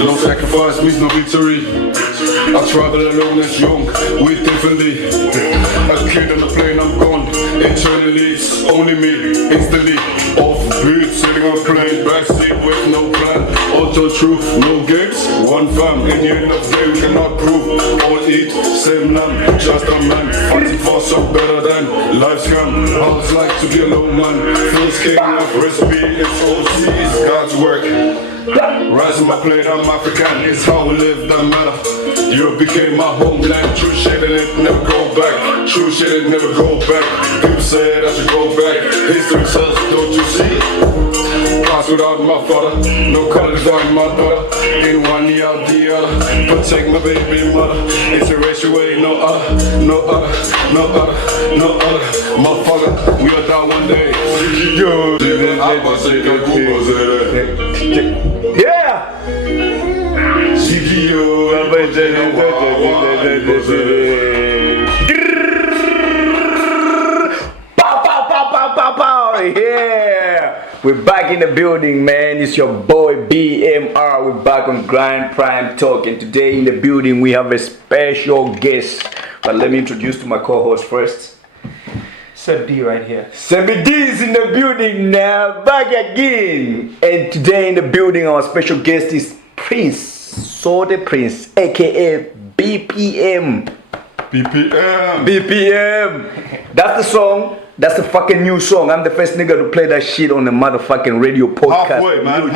No sacrifice means no victory. I travel alone as young, with differently. A kid on the plane, I'm gone. Internally, it's only me, instantly. Off beat, sitting on a plane, backseat with no plan. Auto truth, no gigs, one fam. In the end of the day, we cannot prove. All eat, same lamb, just a man. Fighting for some better than life's scam. How it's like to be a low man. Feels king of recipe, it's all seas, God's work. Rising my plate, I'm African, it's how we live, that matter. Europe became my homeland, true shit and it never go back. True shit, it never go back. People say I should go back. History tells, don't you see? Pass without my father, no color without my daughter. Ain't one knee out the other, protect my baby mother. It's a race away, no other, no other, no other, no other. Motherfucker, we are down one day. Yo, yeah! Yeah! We're back in the building, man. It's your boy BMR. We're back on Grind Prime Talk, and today in the building we have a special guest. But let me introduce to my co-host first. Seb D right here. Seb D is in the building now, back again. And today in the building, our special guest is Prince, Sorte Prins, aka BPM. BPM. That's the song. That's the fucking new song. I'm the first nigga to play that shit on the motherfucking radio podcast. Halfway, man.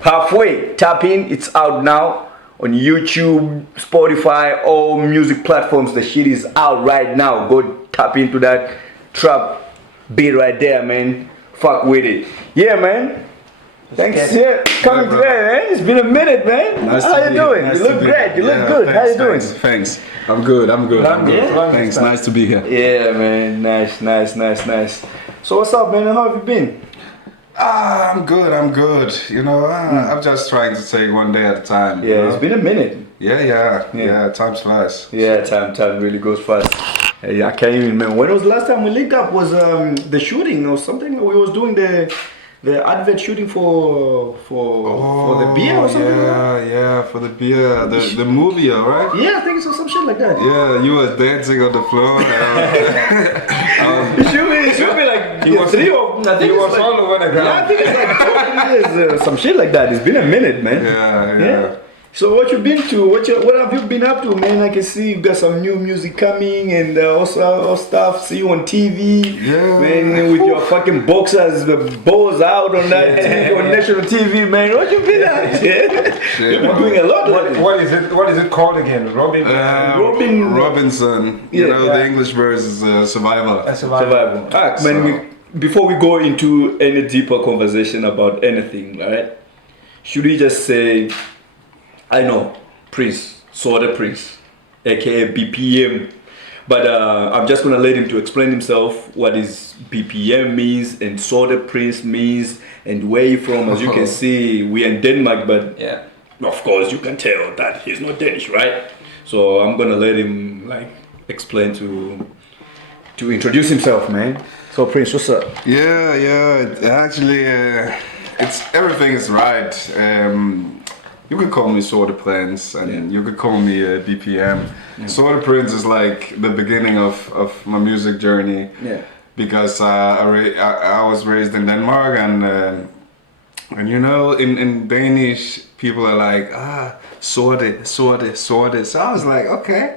Halfway. Tap in. It's out now on YouTube, Spotify, all music platforms. The shit is out right now. Go tap into that trap beat right there, man. Fuck with it. Yeah, man. Thanks, yeah, coming today, man. It's been a minute, man. Nice How you doing? Nice You look great. You look good. How you doing? Thanks. I'm good. Thanks. Nice to be here. Yeah, man. Nice. So what's up, man? How have you been? I'm good. You know, I'm just trying to take one day at a time. Yeah, it's been a minute. Yeah. Time flies. Yeah, time really goes fast. Hey, I can't even remember. When was the last time we linked up? Was the shooting or something? We was doing the advert shooting for the beer or something? Yeah, for the beer, the movie, right? Yeah, I think so, some shit like that. Yeah, you was dancing on the floor. It should be like three or I think he was like, all over the ground. Yeah, I think it's like 4 years, some shit like that. It's been a minute, man. Yeah. So what you been to? What have you been up to, man? I can see you got some new music coming and also stuff. See you on TV, man, with your fucking boxers, the balls out on that TV, on national TV, man. What you been at? You've been doing a lot. What is it called again? Robinson. You know, the English version is Survivor. Survival. Man, before we go into any deeper conversation about anything, right? Should we just say, I know, Prince, Sorte Prins, aka BPM, but I'm just gonna let him to explain himself what his BPM means and Sorte Prins means and where he from. As you can see, we are in Denmark, but of course you can tell that he's not Danish, right? So I'm gonna let him explain to introduce himself, man. So Prince, what's up? Yeah. Actually, everything is right. You could call me Sorte Prins and you could call me BPM. Sorte Prins is like the beginning of my music journey. Yeah. Because I was raised in Denmark and you know in Danish people are like sorte. So I was like, okay,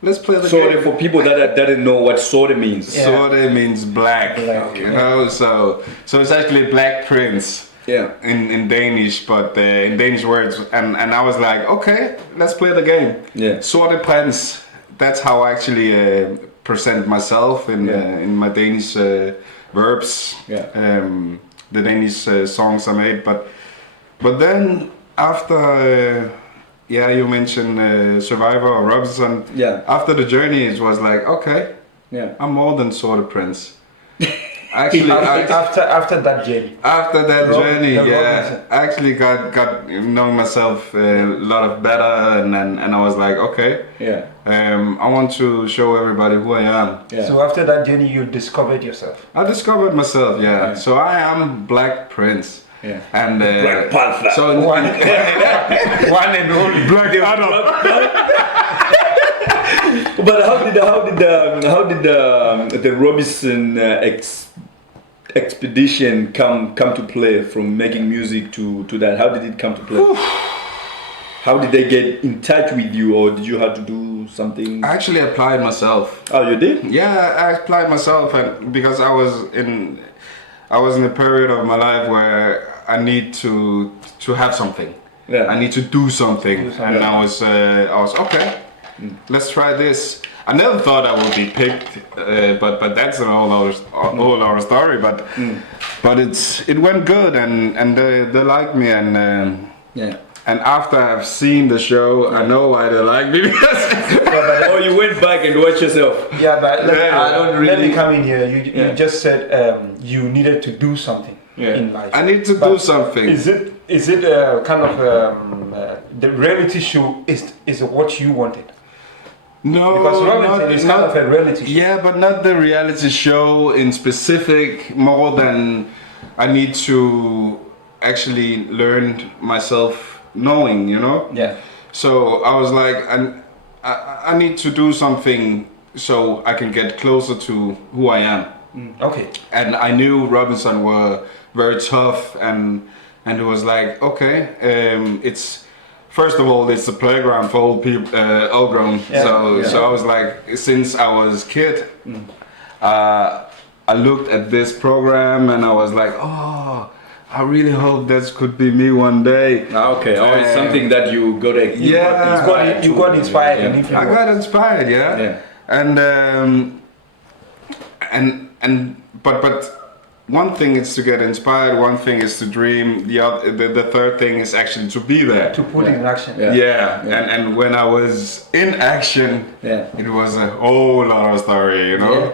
let's play the game. Sorte, for people that didn't know what sorte means. Yeah. Sorte means black. You know, so it's actually Black Prince. Yeah. In Danish, but in Danish words, and I was like, okay, let's play the game. Yeah. Sorte Prins. That's how I actually present myself in my Danish verbs. Yeah. The Danish songs I made, but then after you mentioned Survivor or Robinson. Yeah. After the journey, it was like, okay, I'm more than Sorte Prins. Actually, after that journey. After that journey, I actually got knowing myself a lot better, and I was like, okay, I want to show everybody who I am. Yeah. So after that journey, you discovered yourself. I discovered myself, So I am Black Prince. Yeah. And Black Panther. so One and only. Black Adam. But how did the Robinson Expedition come to play from making music to that? How did it come to play? How did they get in touch with you, or did you have to do something? I actually applied myself. Oh, you did? Yeah, I applied myself, and because I was in a period of my life where I need to have something. Yeah. I need to do something, and yeah. I was okay. Let's try this. I never thought I would be picked, but that's a whole other story. But it went good, and they liked me, and Yeah. and after I've seen the show, I know why they like me because Oh, you went back and watched yourself. Yeah, but I don't let me really- come in here. You Yeah. just said you needed to do something Yeah. in life. I need to But do something. Is it kind of the reality show is what you wanted? No, Because Robinson is kind of a reality show. Yeah, but not the reality show in specific. More than I need to actually learn myself knowing, you know. Yeah. So I was like, I need to do something so I can get closer to who I am. Okay. And I knew Robinson were very tough, and it was like, okay, it's first of all, it's a playground for old people, old grown. Yeah. So I was like, since I was kid, I looked at this program and I was like, oh, I really hope this could be me one day. Okay. Oh, it's something that you got. You got inspired. Yeah. And if you I got inspired, yeah. Yeah. And but one thing is to get inspired, one thing is to dream, the third thing is actually to be there. to put it in action. Yeah. Yeah. And when I was in action, Yeah. it was a whole other story, you know. Yeah.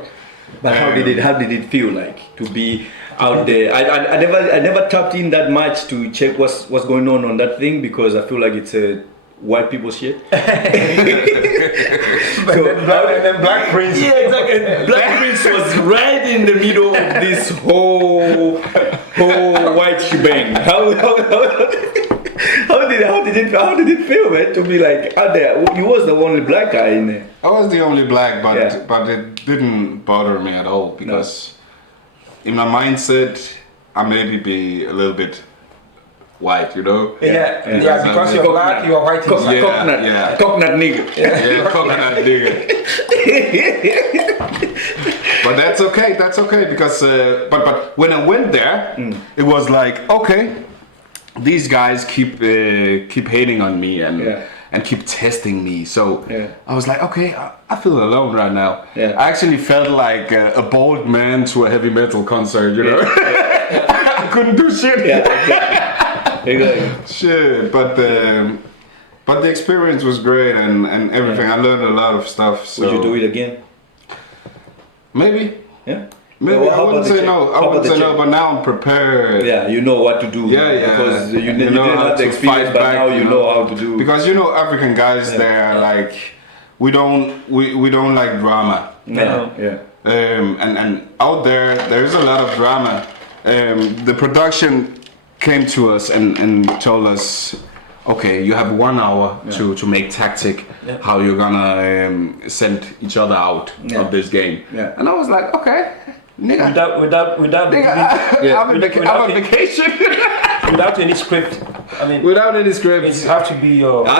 But how did it feel like to be out there? I never tapped in that much to check what's going on that thing, because I feel like it's a white people shit. And then Black Prince. Yeah, exactly. And Black Prince was right in the middle of this whole white shebang. How did it feel, man, to be like out there? You was the only black guy in there. I was the only black, but Yeah. but it didn't bother me at all, because in my mindset I maybe be a little bit white, you know. Yeah, Yeah. because you're black, you're white inside. Yeah. Coconut, coconut nigga. Yeah, coconut nigga. But that's okay because but when I went there, it was like, okay, these guys keep hating on me and keep testing me. So I was like, okay, I feel alone right now. Yeah. I actually felt like a bald man to a heavy metal concert, you know. I couldn't do shit. Shit, but the experience was great and everything. I learned a lot of stuff. So Would you do it again? maybe. Yeah. Maybe Well, I how wouldn't about the say no. check? I How wouldn't about say the no, check? but now I'm prepared. Yeah, you know what to do. Yeah. Because you know didn't how have the to experience, fight but back, now you know how to do. Because you know, African guys, they're like, we don't like drama. Yeah. And out there is a lot of drama. The production came to us and told us, okay, you have 1 hour to make tactic how you're gonna send each other out of this game. Yeah. And I was like, okay, nigga, Without nigga, I'm on vacation. without any script. I mean, Without any scripts. you have to be your. We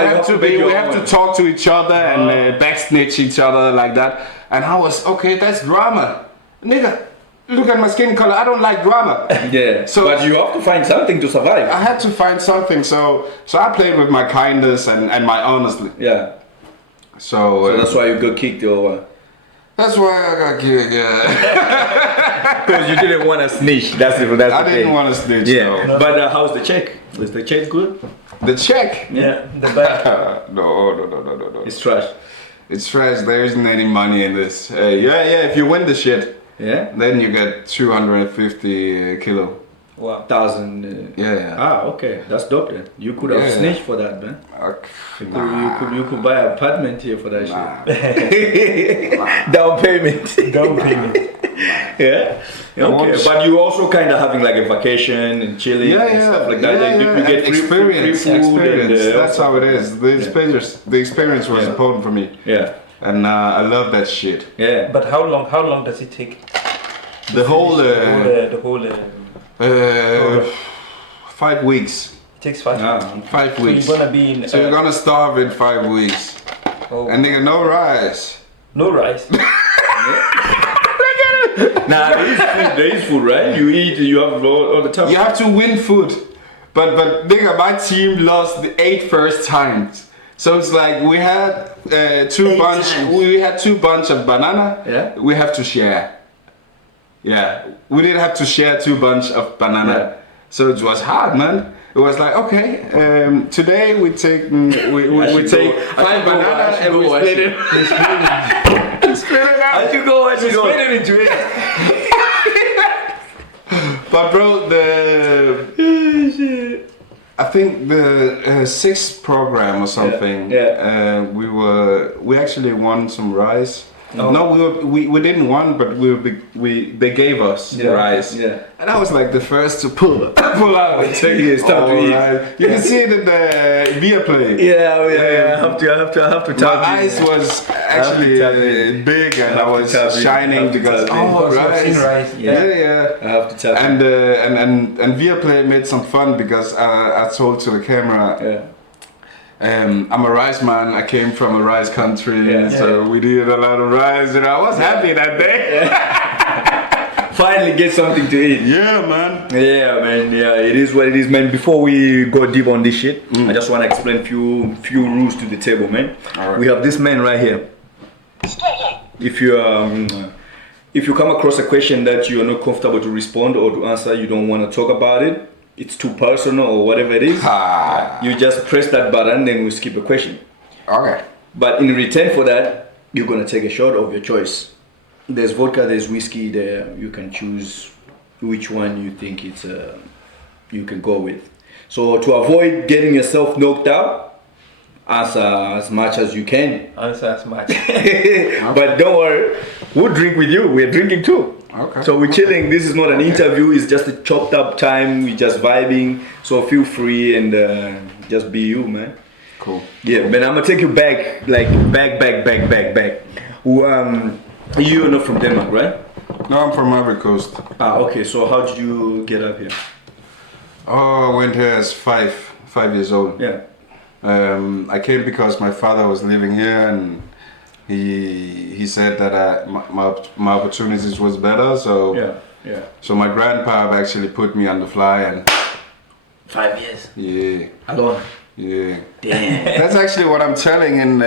have to talk to each other and backsnitch each other like that. And I was, okay, that's drama. Nigga, look at my skin color, I don't like drama. Yeah. So- but you have to find something to survive. I had to find something, so I played with my kindness and my honesty. Yeah. So So that's why you got kicked over. that's why I got kicked, yeah. Because you didn't want to snitch. That's the I didn't want to snitch, Yeah. though. But how's the check? Was the check good? The check? Yeah. The back. No. It's trash. It's trash, there isn't any money in this. If you win the shit, Yeah. then you get 250 kilo. Wow. 1,000. Yeah. Ah, okay. That's dope then. You could have Yeah. snitched for that, man. You could buy an apartment here for that shit. Down payment. Down payment. Yeah. Okay. But you also kind of having like a vacation and chilling and stuff like that. Like, you get free food. Experience. And, That's how it is. The experience was important for me. Yeah. And I love that shit. Yeah. But how long does it take? The whole 5 weeks. It takes 5 weeks. 5 weeks. So you're gonna be in. So you're gonna starve in 5 weeks. Oh. And nigga, no rice. No rice. Nah, there is food, right? You eat, you have all the time. You have to win food. But nigga, my team lost the 8 first times. So it's like we had we had 2 bunch of banana. Yeah. We have to share. Yeah. We didn't have to share 2 bunch of banana. Yeah. So it was hard, man. It was like, okay, today we take 5 banana and we split it. Split it out. I should go. Split it into it. But bro, I think the 6th program or something. We actually won some rice. Oh. No, we didn't won, but they gave us rice. Yeah. And I was like the first to pull out and take start to eat. rice. You can see it in the Viaplay. Yeah. I have to tap My eyes was actually big and I was shining because rice. Yeah. I have to tap And Viaplay made some fun because I told to the camera. I'm a rice man. I came from a rice country, so we did a lot of rice, and I was happy that day. Finally get something to eat. Yeah, man. Yeah, man. Yeah, it is what it is, man. Before we go deep on this shit, I just want to explain few rules to the table, man. Alright. We have this man right here. If you come across a question that you are not comfortable to respond or to answer, you don't want to talk about it, it's too personal or whatever it is, you just press that button, then we skip a question. Okay. But in return for that, you're gonna take a shot of your choice. There's vodka, there's whiskey there. You can choose which one you think you can go with. So to avoid getting yourself knocked out, answer as much as you can. Answer as much. But don't worry, we'll drink with you. We're drinking too. Okay. So we're chilling. This is not an interview. It's just a chopped up time. We're just vibing. So feel free and just be you, man. Cool. Yeah, man. I'm gonna take you back, like back. You're not from Denmark, right? No, I'm from Ivory Coast. Okay. So how did you get up here? Oh, I went here as 5 years old. Yeah. I came because my father was living here and he said that my opportunities was better, so so my grandpa actually put me on the fly and 5 years. yeah. Alone. Yeah. Damn. That's actually what I'm telling in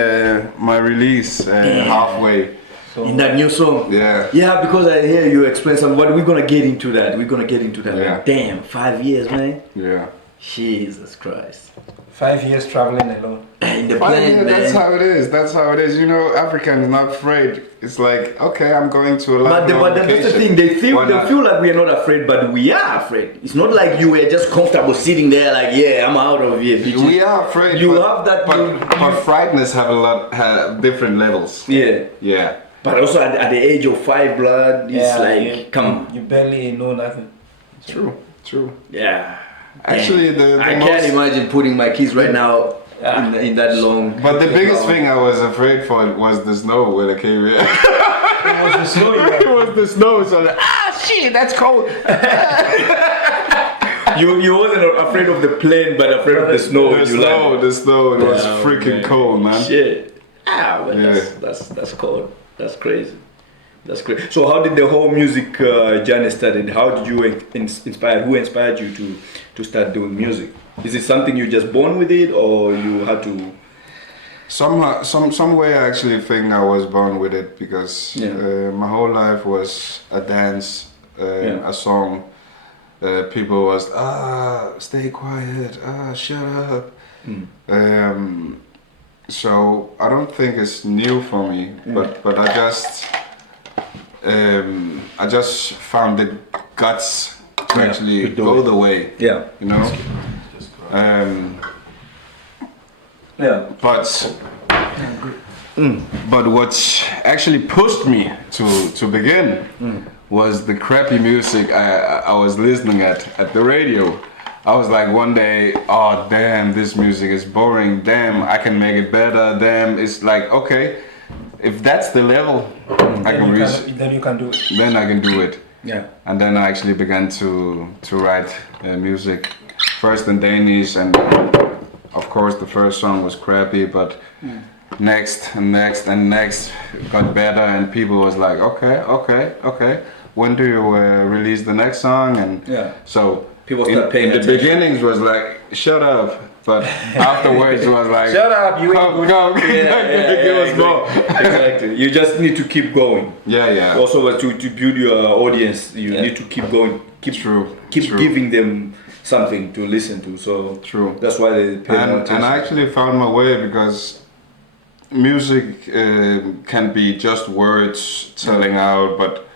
my release halfway. In that new song. Yeah. Yeah, because I hear you explain something, but we're gonna get into that. Yeah. Like, damn, 5 years, man. Yeah. Jesus Christ. 5 years traveling alone. In the Yeah, plane, that's man. how it is. That's how it is. You know, African is not afraid. It's like, okay, I'm going to a But that's the thing. They feel like we are not afraid, but we are afraid. It's not like you were just comfortable sitting there, like, yeah, I'm out of here. Bitches. We are afraid. You but, have that. But frightenedness have different levels. Yeah. Yeah. But also at the age of 5, blood, it's like, come. You barely know nothing. True. Yeah. Actually, I can't imagine putting my kids right now in that long. But the biggest thing I was afraid for was the snow when I came here. It was the snow. It was the snow, so like, shit, that's cold. You wasn't afraid of the plane, but afraid of the snow. The snow, it was freaking cold, man. Shit. But that's cold. That's crazy. So how did the whole music journey started? How did you inspire? Who inspired you to start doing music? Is it something you just born with it, or you had to? Somehow, some way, I actually think I was born with it because my whole life was a dance, a song. People was stay quiet, shut up. So I don't think it's new for me, but I just found the guts to actually go the way. Yeah. You know. But what actually pushed me to begin was the crappy music I was listening at the radio. I was like one day, oh damn, this music is boring. Damn, I can make it better. Damn, it's like, okay, if that's the level I can reach, then you can do it. then I can do it. Yeah. And then I actually began to write music, first in Danish, and of course the first song was crappy, but next and next and next got better, and people was like, okay, when do you release the next song? And so people start paying the attention. beginnings was like, shut up, but afterwards it was like, Shut up, you ain't go, good. give us more. Exactly. You just need to keep going. Yeah. Also, to build your audience, you need to keep going. Keep True. giving them something to listen to. So True. that's why they pay more attention. And I actually found my way because music can be just words telling out, but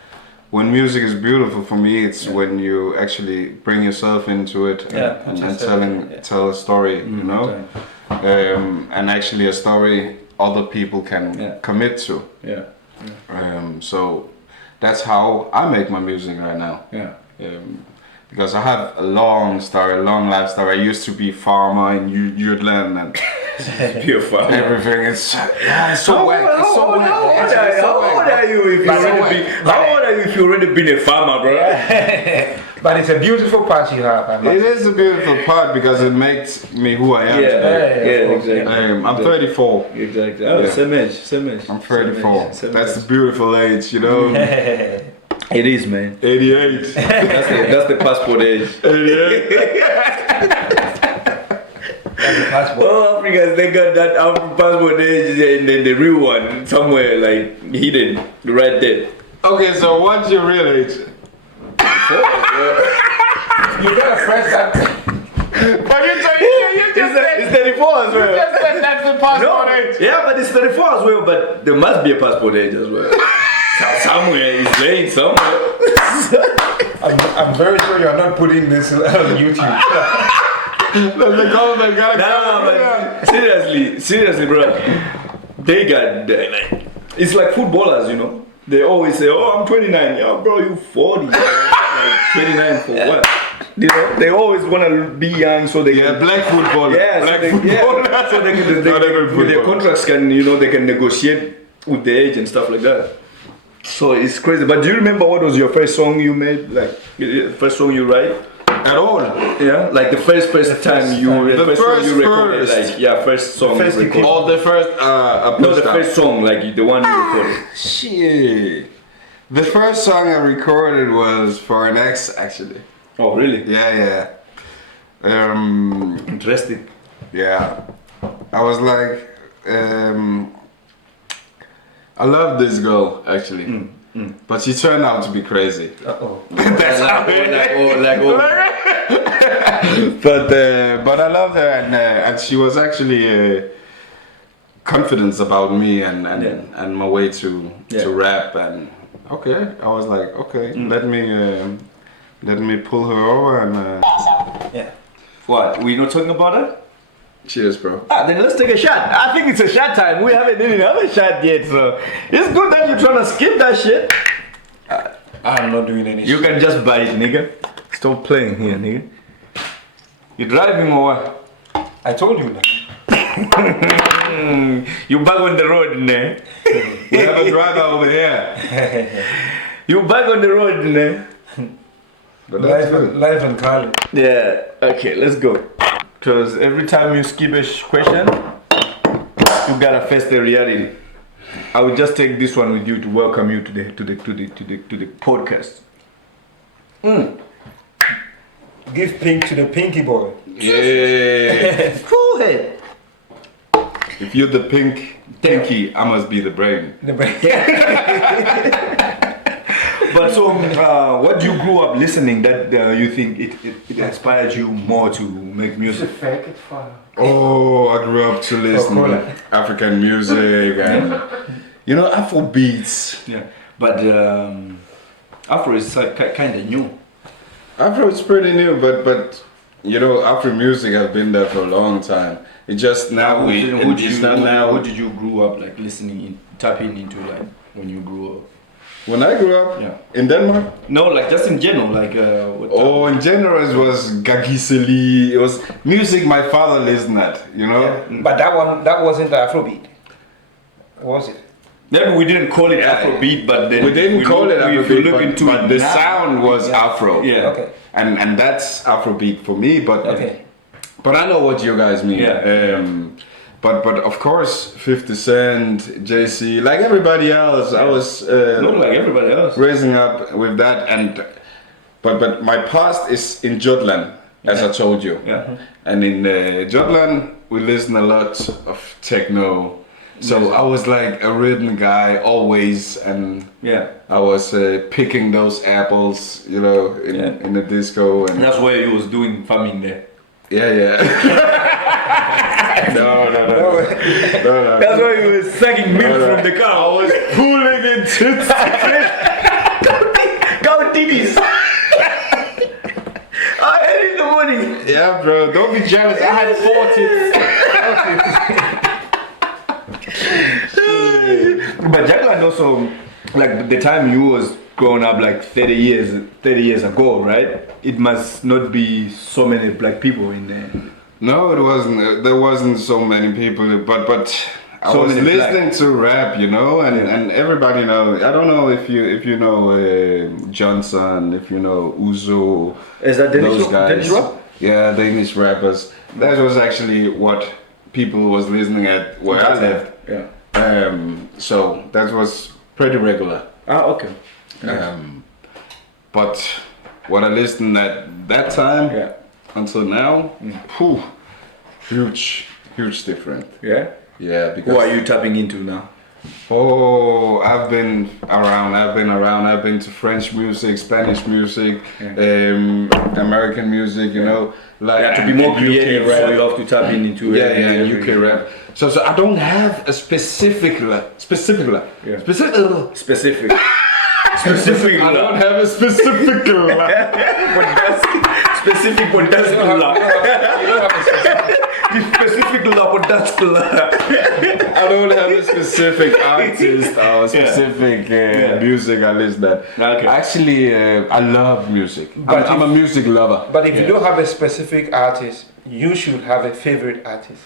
when music is beautiful for me, it's when you actually bring yourself into it and tell a story, you know, and actually a story other people can commit to. So that's how I make my music right now. Because I have a long life story. I used to be farmer in Jutland and Be a farmer. everything is so whack. It's so whack. How old are you if you already been a farmer, bro? But it's a beautiful part you have. I must It is a beautiful part because it makes me who I am today. Exactly. I'm 34. Exactly. Oh, same age. I'm 34. Same That's age. a beautiful age, you know. It is, man. 88. That's the passport age. 88. Oh, Africans, they got that passport age and then the real one somewhere like hidden right there. Okay, so what's your real age? You gotta press that. But you just said It's 34 as well. that's the passport age. Yeah, but it's 34 as well, but there must be a passport age as well. Somewhere, it's laying somewhere. I'm very sure you're not putting this on YouTube. The government gotta Nah, but seriously, bro. They got like, it's like footballers, you know. They always say, "Oh, I'm 29." Yeah, bro, you 40. Like 29 for what? You know, they always wanna be young so they can. black football. So they can with their contracts can, you know, they can negotiate with the age and stuff like that. So it's crazy. But do you remember what was your first song you made? Like first song you write? At all. Yeah, like the first time you recorded, like first song you recorded. Or the first No, the first song, like the one you recorded. Shit. The first song I recorded was for an ex, actually. Oh, really? Yeah. Interesting. Yeah. I was like, I love this girl, actually. But she turned out to be crazy. That's how but I loved her, and she was actually confident about me and my way to rap, and I was like, let me pull her over and What? We not talking about it? cheers, bro. Then let's take a shot. I think it's a shot time. We haven't even have a shot yet, so it's good that you're trying to skip that shit. I'm not doing any You can just buy it, nigga. Stop playing here, nigga. You driving or what? I told you that. You back on the road, ne? We have a driver over here. You back on the road, ne? But that's good. Live and Carly. Yeah. Okay, let's go. Because every time you skip a question, you gotta face the reality. I will just take this one with you to welcome you to the podcast. Give pink to the pinky boy. Yeah. Cool head. If you're the pinky, I must be the brain. But so, what you grew up listening that you think it inspired you more to make music? Fake it for. Oh, I grew up to listen to African music and Afro beats. Yeah, but Afro is like kind of new. Afro is pretty new, but Afro music has been there for a long time. It just now Who did you grow up like listening, tapping into like when you grew up? When I grew up Yeah. in Denmark, No, like just in general, like. oh, in general, it was Gagiseli. It was music my father listened at, you know? But that wasn't Afrobeat, was it? Maybe we didn't call it Afrobeat, but then We didn't call it if you Afrobeat, look into but it the now, sound was Afro. Yeah. Okay. And that's Afrobeat for me, but Okay. but I know what you guys mean. Yeah. But of course, 50 Cent, JC, like everybody else, I was Not like everybody else. raising up with that, but my past is in Jutland, as I told you. Yeah. And in Jutland, we listen a lot of techno. So I was like a rhythm guy always, and Yeah. I was picking those apples, you know, in the disco, and And that's where he was doing farming there. yeah. no. That's why he was sucking milk from the I cow. was pulling it tits. Cow titties. Early in the morning. Yeah, bro, don't be jealous. I had 4 tits. But Jutland also, like the time you was growing up, like 30 years ago, right? It must not be so many black people in there. No, it wasn't. There wasn't so many people, but I So was many black. listening to rap, you know, and everybody know. I don't know if you know Johnson, if you know Uzo. Is that those guys? Danish rap? Yeah, Danish rappers. That was actually what people was listening at where I lived. Yeah. So that was pretty regular. Ah, okay. But what I listened at that time Yeah. until now, whew, huge different. Yeah. Yeah, because Who are you tapping into now? oh, I've been around. I've been to French music, Spanish music, American music. You know, like Yeah, to be more and creative, UK rap. so you have to tap into Yeah, UK rap. So I don't have a specific. Yeah. Specific. Specific. I don't have a specific. Specific You don't have Specific I don't have a specific artist or specific music I listen at. Okay. Actually, I love music. But I'm a music lover. But if you don't have a specific artist, you should have a favorite artist.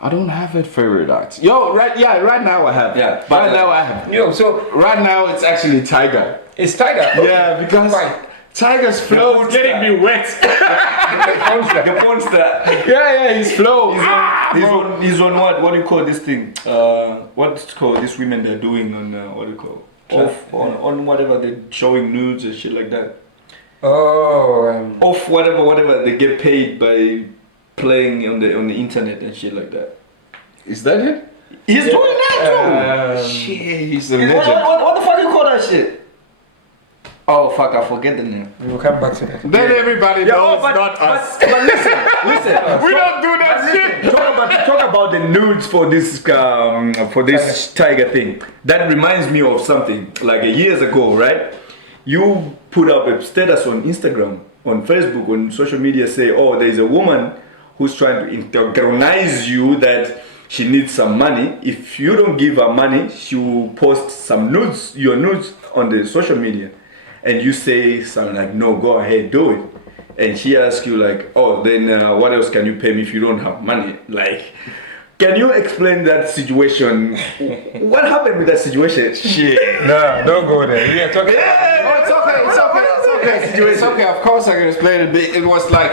I don't have a favorite artist. Right now I have. Yeah, right now I have. So Right now it's actually Tyga. it's Tyga. Yeah, because Fine. Tyga's flow is getting me wet. The monster. yeah, his flow. He's on what? What do you call this thing? What's called? These women they're doing on what do you call? On whatever they're showing nudes and shit like that. Oh, Off whatever they get paid by playing on the internet and shit like that. Is that it? He's doing that too. Shit, he's a What, legend. what the fuck do you call that shit? Oh fuck, I forget the name. we will come back to that. Then everybody knows not us. But listen. We don't do that shit. Talk about the nudes for this Tyga thing. That reminds me of something. Like years ago, right? You put up a status on Instagram, on Facebook, on social media, say, "Oh, there is a woman who's trying to antagonize you that she needs some money. If you don't give her money, she will post some nudes, your nudes, on the social media." And you say something like, "No, go ahead, do it." And she asks you like, "Oh, then what else can you pay me if you don't have money?" Like, can you explain that situation? What happened with that situation? Shit. No, don't go there. We are talking. It's okay. It's okay. Of course I can explain it. It was like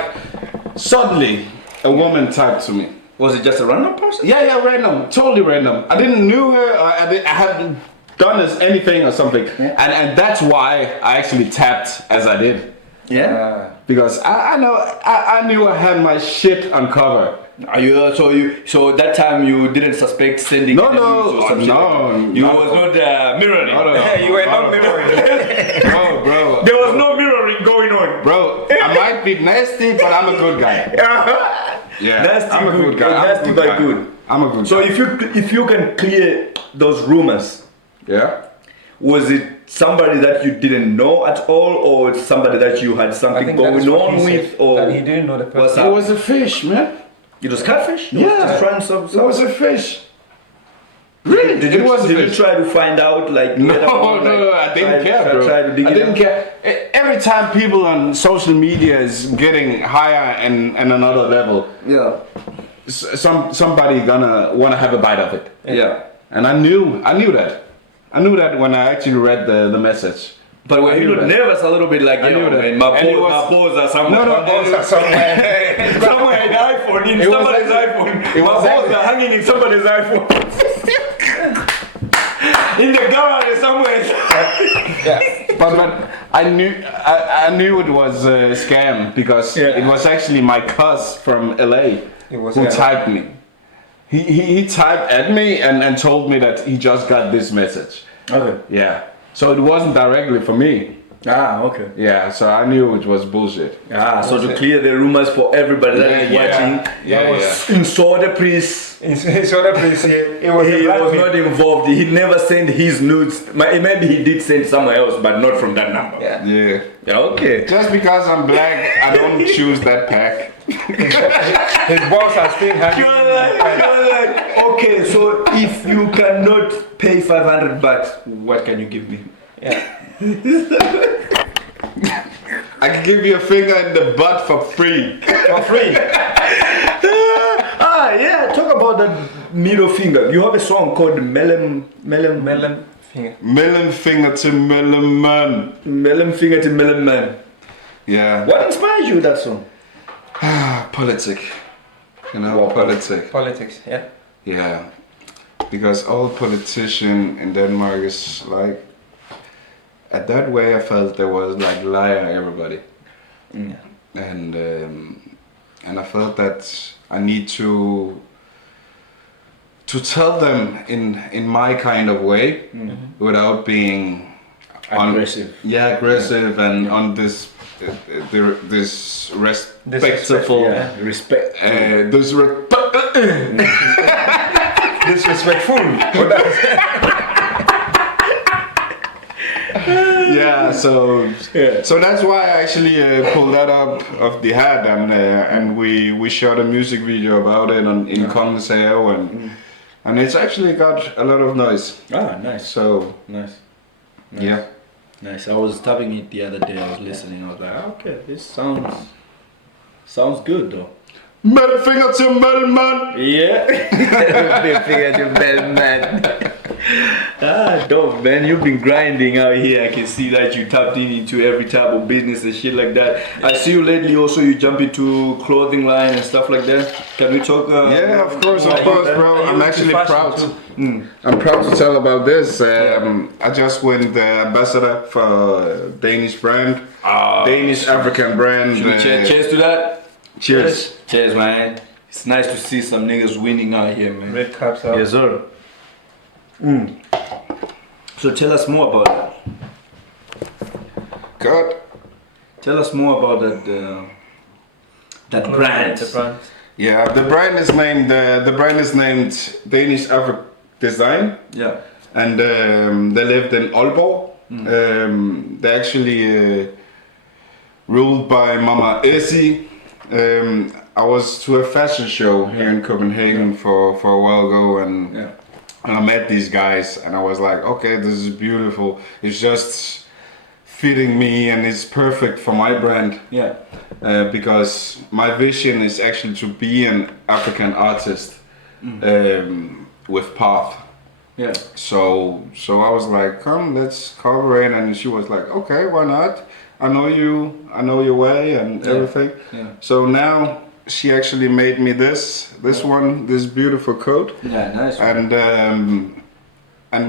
suddenly a woman typed to me. Was it just a random person? Yeah, random, totally random. I didn't knew her. I hadn't done anything or something, and that's why I actually tapped as I did. Yeah. Because I knew I had my shit uncovered. Are you so that time you didn't suspect sending No, the news or some shit? You no. was not mirroring. No. You were not mirroring. No, bro. There was no mirroring going on. Bro, I might be nasty, but I'm a good guy. Yeah, Nasty I'm a good, good guy. nasty I'm a but guy. good. I'm a good So guy. if you can clear those rumors, Yeah. was it somebody that you didn't know at all, or somebody that you had I something think that is going what on he with, said, or that he didn't know the what's person. It up? was a fish, man. It was catfish? Yeah. Just trying some. It was a fish. Really? Did It you, was a did you fish. try to find out like? No, later on, no, I didn't care, bro. Try to dig I it didn't out? care. Every time people on social media is getting higher and another level, Yeah. somebody gonna wanna have a bite of it. Yeah. And I knew that. I knew that when I actually read the message. But when you look nervous a little bit, like I knew that. man, my And it was- balls are somewhere. No, My balls are somewhere. somewhere in iPhone, in It was somebody's actually- iPhone. it My was balls actually- are hanging in somebody's iPhone. In the garage somewhere. But I knew it was a scam because Yeah. it was actually my cuz from LA It was, who yeah. typed me. He typed at me and told me that he just got this message. Okay. Yeah. So it wasn't directly for me. Ah, okay. Yeah, so I knew it was bullshit. Ah, so to clear the rumors for everybody that is Yeah, watching, yeah. in Sorte Prins, In Sorte Prins, it was he a black was man. not involved. He never sent his nudes. Maybe he did send somewhere else, but not from that number. Yeah. Yeah. Yeah, okay. Just because I'm black, I don't choose that pack. His balls are still hanging. You're like, okay, so if you cannot pay 500 bucks, what can you give me? Yeah. I can give you a finger in the butt for free. For free. Yeah, talk about that middle finger. You have a song called Melon Finger. Melon finger to melon man. Finger to Melon Man. Yeah. What inspired you that song? Politic. You know, politic. Politics, yeah. Yeah. Because all politician in Denmark is like, at that way I felt there was like liar everybody. Yeah. And I felt that I need to tell them in my kind of way without being Aggressive. aggressive and on this this respectful yeah. Respect. Disrespectful. Yeah, so that's why I actually pulled that up of the hat and we shot a music video about it in Commissary and it's actually got a lot of noise. Ah, nice. So Nice. yeah. Nice. I was tapping it the other day. I was listening. I was like, okay, this sounds good though. Middle finger to middle man. Yeah. Big finger to Melon Man. Dope, man. You've been grinding out here. I can see that you tapped into every type of business and shit like that. I see you lately also. You jump into clothing line and stuff like that. Can we talk? Yeah, of course, more about that? bro. I'm actually fashion proud. too. I'm proud to tell about this. I just went the ambassador for Danish brand, Danish African brand. Should we cheers to that? Cheers. Cheers, man. It's nice to see some niggas winning out here, man. Red caps up. Yes, sir. So tell us more about that. God. Tell us more about that brand. The brand. Yeah, the brand is named Danish African Design, Yeah. and they lived in Aalborg. They actually ruled by Mama Essie. I was to a fashion show here in Copenhagen for a while ago, and I met these guys, and I was like, okay, this is beautiful. It's just fitting me, and it's perfect for my brand. Yeah. Because my vision is actually to be an African artist with path. Yeah. So I was like, come, let's collaborate, and she was like, okay, why not? I know your way and everything. Yeah. So now she actually made me this beautiful coat, Yeah, nice. and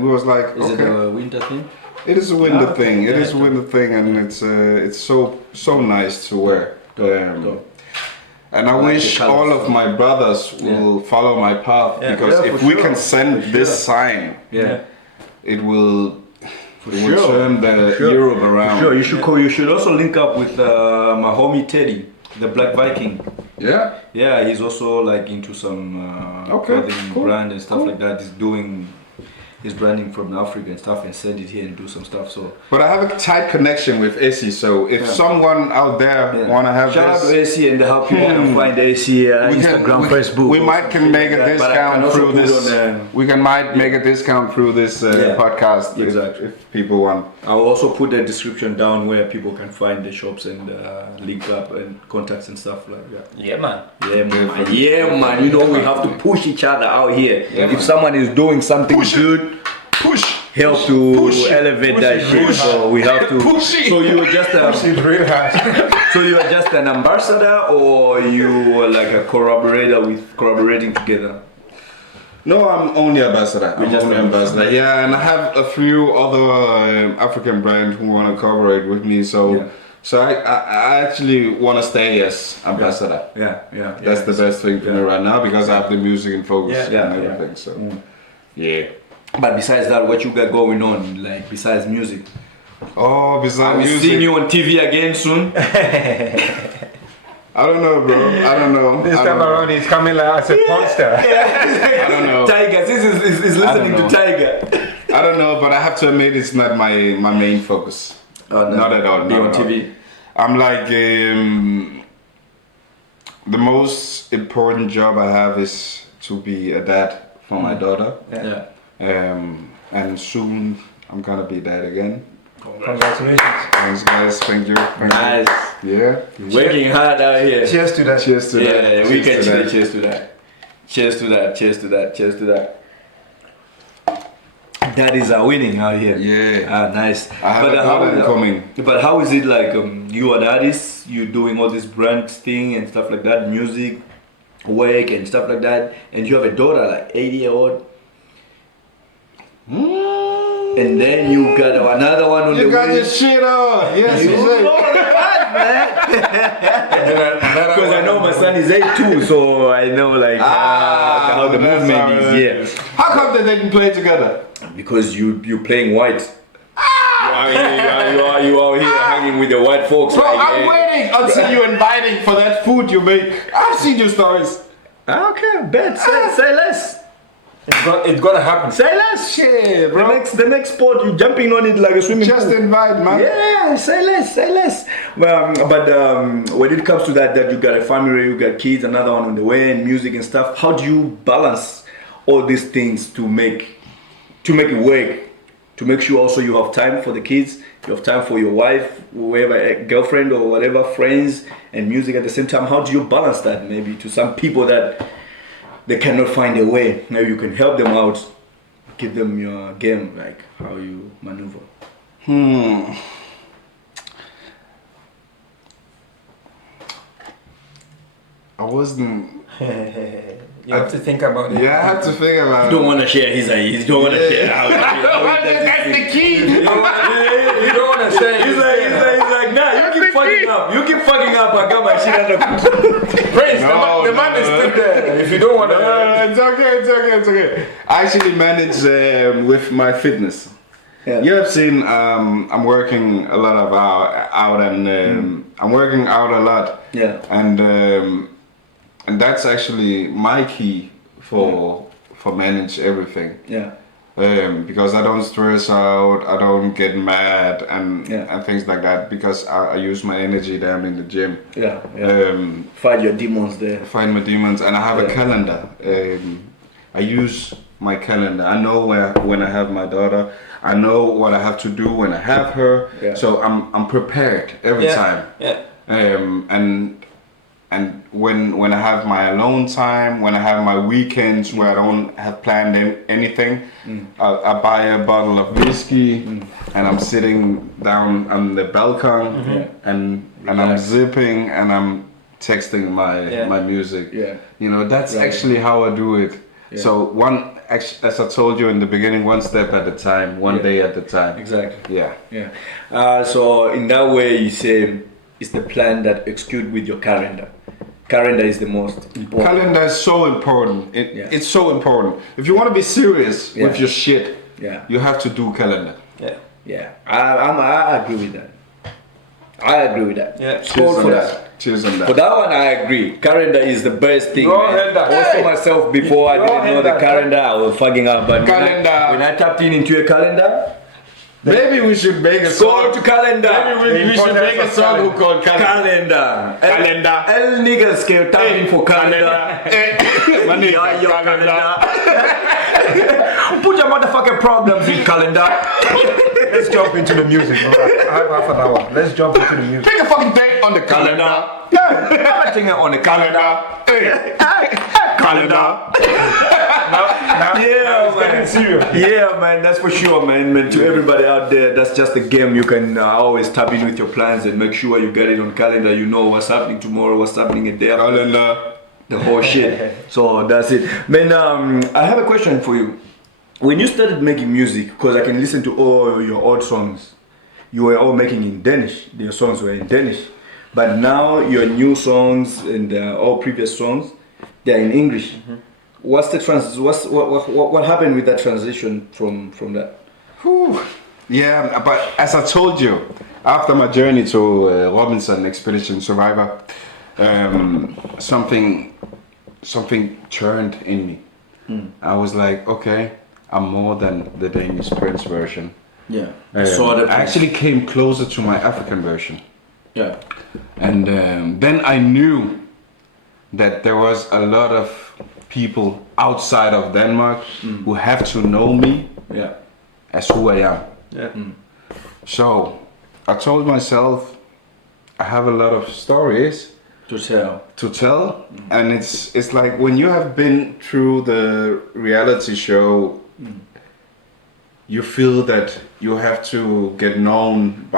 we was like, Is okay. it a winter thing? It is a winter okay. thing. It Yeah, is a winter thing, and it's so nice to wear. Dope. And I like wish the colours. all of my brothers will follow my path, Yeah. because Yeah, if for we sure. can send For this sure. sign, Yeah. it will sure. turn the For sure. Europe around. Sure, you should also link up with my homie Teddy, the Black Viking. Yeah. Yeah, he's also like into some Okay, clothing cool, brand and stuff cool. like that. He's doing his branding from Africa and stuff and send it here and do some stuff. So But I have a tight connection with AC, so if someone out there wanna have shout out this, to AC and how people can find AC Instagram, Facebook. we might can make a But I can discount also through put this. on, We can might make a discount through this podcast Exactly. if people want. I'll also put the description down where people can find the shops and link up and contacts and stuff like that. Yeah, man. Yeah, man. Yeah, man. You know, we have to push each other out here. If someone is doing something good, help to elevate that shit. So we have to. So you are just It's real hard. so you are just an ambassador, or you are like a collaborator with collaborating together. No, I'm only ambassador. I'm just only ambassador. Yeah, and I have a few other African brands who want to collaborate with me. So, so I actually want to stay as ambassador. Yeah. That's the best thing for me right now because I have the music in focus Yeah, and yeah. everything. So, yeah. But besides that, what you got going on, like besides music? Oh, besides We'll music, see you on TV again soon. I don't know, bro. I don't know. This I time don't know. around, he's coming like as a monster. I don't know. Tyga, this is listening to know. Tyga. I don't know, but I have to admit it's not my main focus. Oh, no. Not at all. Be not on at all. TV. I'm like the most important job I have is to be a dad for my daughter. Yeah. And soon I'm gonna be dad again. Congratulations. Thanks, guys. Thank you. Thank Nice. you. Yeah. Working hard out here. Cheers to that. Cheers to that. Yeah, we can to say that. cheers to that. Cheers to that. Cheers to that. Cheers to that. Daddies are winning out here. Yeah. Nice. I have a daughter coming. But how is it like? You are artists. You doing all this brand thing and stuff like that, music, work and stuff like that, and you have a daughter like 8-year-old. And then you got another one on the You got way. your shit on. Yes, You you know say. Because I know my son is 8 too, so I know like how the that's movement alright. is. Yeah. How come they didn't play together? Because you playing white. You are here hanging with the white folks. Bro, like, I'm hey. waiting until you inviting for that food you make. I've seen your stories. Okay, bet. Say less. It's gonna happen. Say less. Shit, bro. The next sport, you jumping on it like a swimming Just pool. invite, man. Yeah, say less. But when it comes to that you got a family, you got kids, another one on the way, and music and stuff. How do you balance all these things to make it work? To make sure also you have time for the kids, you have time for your wife, whoever, a girlfriend or whatever, friends, and music at the same time. How do you balance that? Maybe to some people that they cannot find a way. Maybe you can help them out, give them your game, like how you maneuver. I wasn't. You have to think about it. Yeah, I had to think about You it. don't want to share his ideas. You don't want to share how he does his That's thing. the key. You don't wanna say He's like, nah, you keep fucking up. You keep fucking up. I got my shit under control. Prince, No, the man is no. still there. If you don't wanna It's okay. I actually manage with my fitness. Yeah. You have seen I'm working a lot of out and I'm working out a lot. Yeah. And that's actually my key for manage everything. Yeah. Because I don't stress out, I don't get mad and Yeah. things like that because I use my energy there in the gym. Yeah. Fight your demons there. Find my demons and I have a Yeah. calendar. I use my calendar. I know when I have my daughter. I know what I have to do when I have her. Yeah. So I'm prepared every time. Yeah. And when I have my alone time, when I have my weekends where I don't have planned anything, I buy a bottle of whiskey and I'm sitting down on the balcony and I'm Relax. zipping and I'm texting my music. Yeah. You know, that's Right. actually how I do it. Yeah. So as I told you in the beginning, one step at a time, one Yeah. day at a time. Exactly. Yeah. Yeah. So in that way, you say it's the plan that execute with your calendar. Calendar is the most important. Calendar is so important. Yeah. It's so important. If you want to be serious with Yeah. your shit, Yeah. you have to do calendar. Yeah. I agree with that. I agree with that. Yeah. Code for that. Cheers on For that. that one, I agree. Calendar is the best thing. You all man. heard that. Also Hey. myself, before I You all didn't know heard the that. calendar, I was fucking up. But Calendar. when I tapped into a calendar, Maybe we should make a go song. to calendar. Maybe we should make a song called Calendar. Calendar. El niggas can tap in for calendar. My nigga, Yeah, your calendar. Put your motherfucking problems in calendar. Let's jump into the music, bro. I have half an hour. Let's jump into the music. Pick a fucking date on the calendar. Everything on the calendar. Calendar. Now Yeah, it's getting man. serious. Yeah, man, that's for sure, man. Man, to everybody out there, that's just a game. You can always tap in with your plans and make sure you get it on calendar. You know what's happening tomorrow, what's happening a day after, Calendar. the whole shit. So that's it, man. I have a question for you. When you started making music, because I can listen to all your old songs, you were all making in Danish. Your songs were in Danish, but now your new songs and all previous songs, they're in English. What's the what happened with that transition from that? Whew. Yeah, but as I told you, after my journey to Robinson Ekspeditionen Survivor, something turned in me. I was like, okay, I'm more than the Danish Prince version. Yeah, I actually came closer to my African version. Yeah, And then I knew that there was a lot of people outside of Denmark who have to know me yeah, as who I am. Yeah. So I told myself I have a lot of stories to tell. and it's like when you have been through the reality show, you feel that you have to get known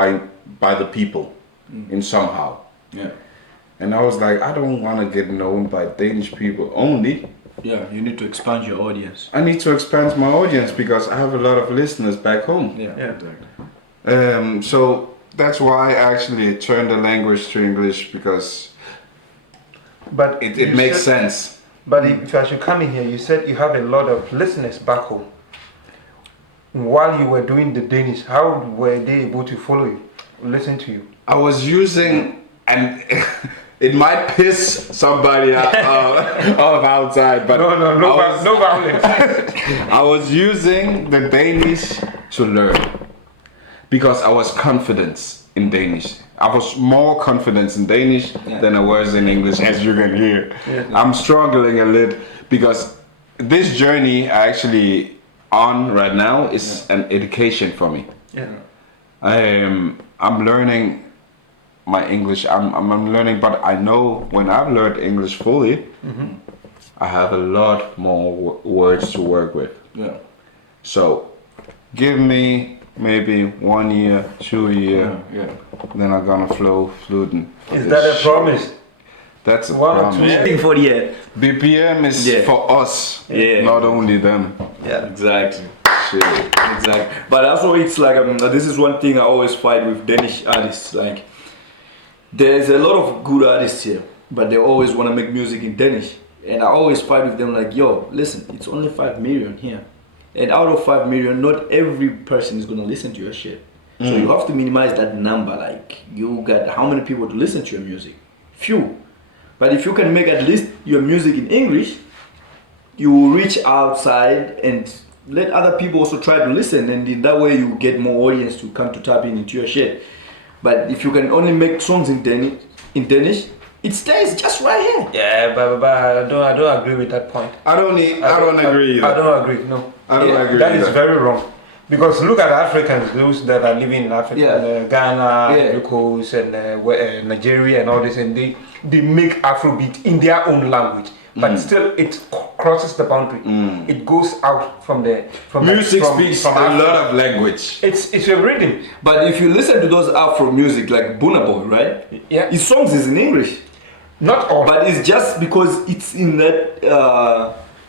by the people in somehow. Yeah, And I was like, I don't want to get known by Danish people only. yeah. You need to expand your audience. I need to expand my audience because I have a lot of listeners back home. Yeah. exactly. So that's why I actually turned the language to English, because But it you makes said- sense. But if as you come in here, you said you have a lot of listeners back home. While you were doing the Danish, how were they able to follow you, listen to you? I was using, and it might piss somebody off outside, but No violence. I was using the Danish to learn because I was confident in Danish. I was more confident in Danish than I was in English, as you can hear. I'm struggling a little because this journey I actually on right now is an education for me. Yeah. I'm learning my English. I'm learning, but I know when I've learned English fully, I have a lot more words to work with. Yeah, So give me maybe 1 year, 2 years, yeah. then I'm gonna flow fluent. Is that a promise? That's a 1 or 2 promise. years? Waiting for the end. BPM is Yeah. for us, Yeah. not only them. Yeah. Exactly. Shit. Exactly. But also it's like this is one thing I always fight with Danish artists. Like there's a lot of good artists here, but they always want to make music in Danish. And I always fight with them like, yo, listen, it's only 5 million here. And out of 5 million, not every person is gonna listen to your shit. So you have to minimize that number. Like you got how many people to listen to your music? Few. But if you can make at least your music in English, you will reach outside and let other people also try to listen, and in that way you get more audience to come to tap into your shit. But if you can only make songs in Danish, it stays just right here. Yeah, but I don't agree with that point. I don't agree either. I don't agree. No, I don't agree That is either. very wrong. Because look at Africans, those that are living in Africa, Ghana, Ivory Cost, and Nigeria, and all this, and they make Afrobeat in their own language, but still it crosses the boundary. It goes out from the Music from speaks a Africa. lot of language. It's a rhythm. But if you listen to those Afro music like Burna Boy, right? Yeah. His songs is in English, Not all. but it's just because it's in that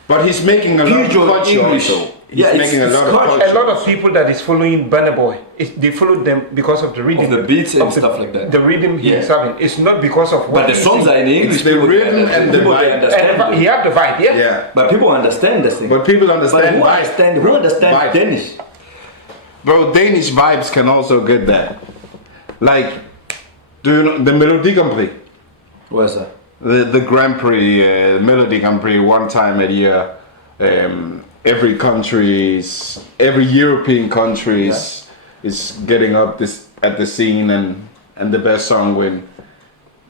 But he's making a lot of Pidgin culture English. also. He's Yeah, it's- making a it's lot of culture. culture. A lot of people that is following Burna Boy, they follow them because of the rhythm, of the beats and of the- stuff like that. The rhythm Yeah. he's having. It's not because of what. But the he songs sings. are in English. It's the people rhythm can- and the people can vibe. understand And he it. have the vibe, yeah. Yeah. But people understand this thing. But people But understand who vibe. understand Vibe. Danish? Bro, Danish vibes can also get that. Like, do you know the Melodi Grand Prix? What's that? The Grand Prix, Melody Grand Prix, one time a year. Every European country is getting up this at the scene and the best song win.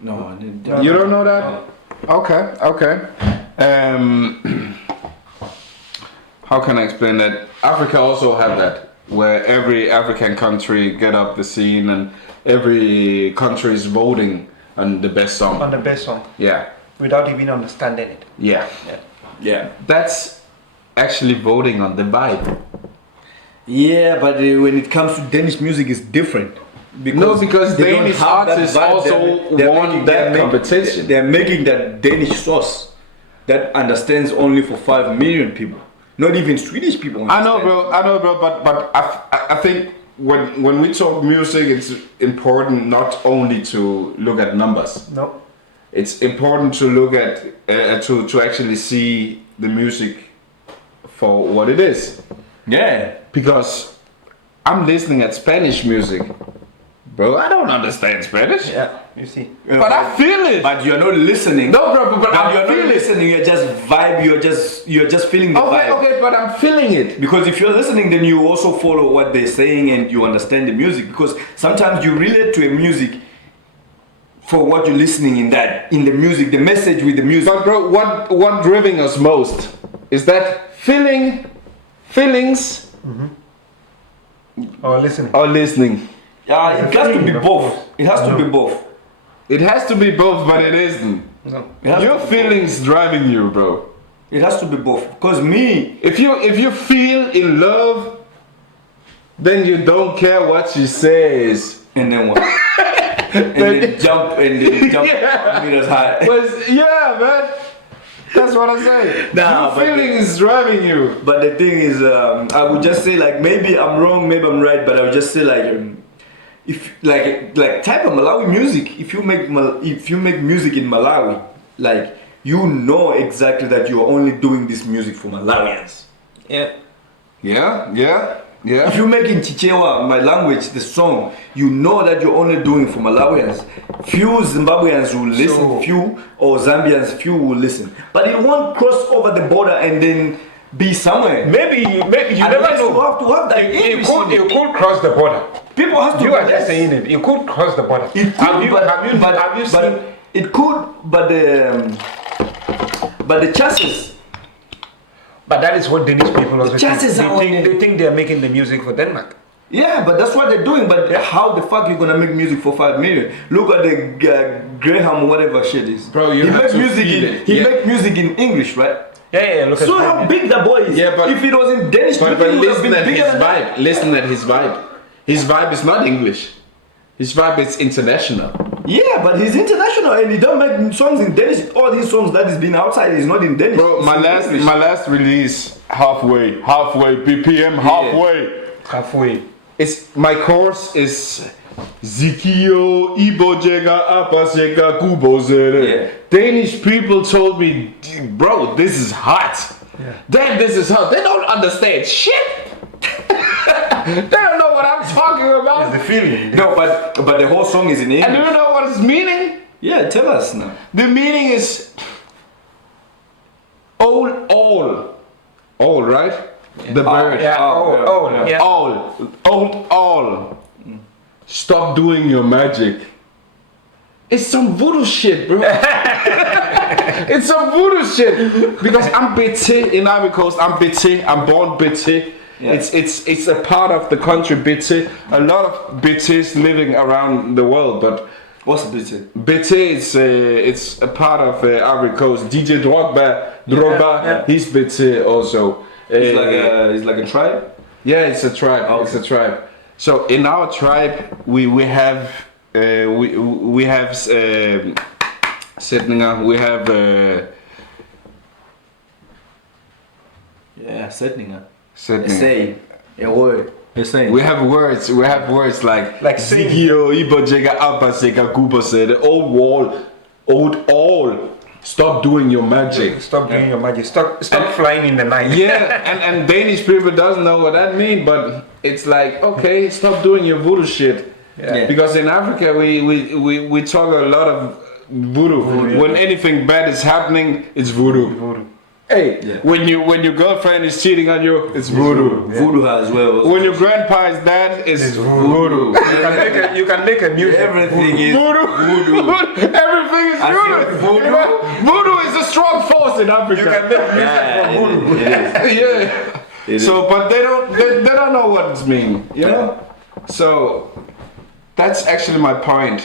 No, You don't know that? No. Okay. How can I explain that? Africa also have that, where every African country get up the scene and every country is voting on the best song. On the best song. Yeah. Without even understanding it. Yeah. That's actually voting on the vibe. Yeah, but when it comes to Danish music, it's different. Because they don't Danish have that artists vibe. also won that competition. They're making that Danish sauce that understands only for 5 million people. Not even Swedish people understand. I know, bro. But I think when we talk music, it's important not only to look at numbers. No. It's important to look at to actually see the music for what it is. Yeah. Because I'm listening at Spanish music, bro. I don't understand Spanish. Yeah, you see. But I feel it. But you're not listening. No, bro. But You're I not feel it. listening. You're just vibe. You're just feeling the vibe. Okay, but I'm feeling it. Because if you're listening, then you also follow what they're saying and you understand the music. Because sometimes you relate to a music for what you're listening in the music, the message with the music. But bro, what driving us most is that feelings Or listening. or listening. Yeah, it has to be both. It has to be both. It has to be both, but it isn't. No. It has Your to be feelings driving you, bro. It has to be both. Because me, If you feel in love, then you don't care what she says. and then what? and then jump Yeah. meters high. But yeah, man. That's what I say. Nah, Your but- feelings is driving you. But the thing is, I would just say like maybe I'm wrong, maybe I'm right, but I would just say like if like type of Malawi music. If you make music in Malawi, like you know exactly that you are only doing this music for Malawians. Yeah. Yeah. If you make in Chichewa, my language, the song, you know that you're only doing for Malawians. Few Zimbabweans will listen, few or Zambians, few will listen. But it won't cross over the border and then be somewhere. Maybe you never Unless know. you have to have that English in It it. could cross the border. People have to You do are that. just saying it. It could cross the border. It could, have you seen? it could, but the chances. But that is what Danish people also chances think. are on it. They think they are making the music for Denmark. Yeah, but that's what they're doing. But how the fuck you gonna make music for 5 million? Look at the Graham, whatever shit is. Bro, you he have make to music feel in it. he Yeah. make music in English, right? Yeah. Look So at how big that boy is? Yeah, but- if it was in Danish, But people would have listen been at bigger his than that. vibe. Listen at his vibe. His vibe is not English. His vibe is international. Yeah, but he's international and he don't make songs in Danish. All these songs that is been outside is not in Danish. Bro, It's my in English. last release, halfway, BPM, halfway. It's my course is Zikio Ibojega Apaseka Kubozere. Yeah. Danish people told me, bro, this is hot. Yeah. Damn, this is hot. They don't understand shit. They don't know what I'm talking It's about. the feeling. No, but the whole song is in English. And you know what it's meaning? Yeah, tell us now. The meaning is all, right? The bird. Yeah. All. Stop doing your magic. It's some voodoo shit, bro. It's some voodoo shit. Because I'm BT in Ivory Coast. I'm BT. I'm born BT. Yeah. It's a part of the country BT. A lot of BTs living around the world, but What's the BT? BT it's a part of Ivory Coast. DJ Drogba, Yeah. he's BT also. It's like a tribe. Yeah, it's a tribe. Okay. It's a tribe. So in our tribe, we have Setninger. We have Yeah, Setninger. Setninger. Say a word. Saying. We have words. We have words like saying. Zigio, Ibojega, Apaseka, Kubose, old wall, old all. Stop doing your magic. Stop doing your magic. Stop flying in the night. Yeah, and Danish people doesn't know what that means, but it's like, okay, stop doing your voodoo shit. Yeah. Because in Africa we talk a lot of Voodoo. When anything bad is happening, it's voodoo. Hey, when your girlfriend is cheating on you, it's voodoo. Voodoo as well. When your grandpa is dead, it's voodoo. You can make a music. Everything is Voodoo. Everything is voodoo. Voodoo is a strong force in Africa. You can make music from voodoo. Yeah. So, but they don't know what it's mean, you know. So that's actually my point.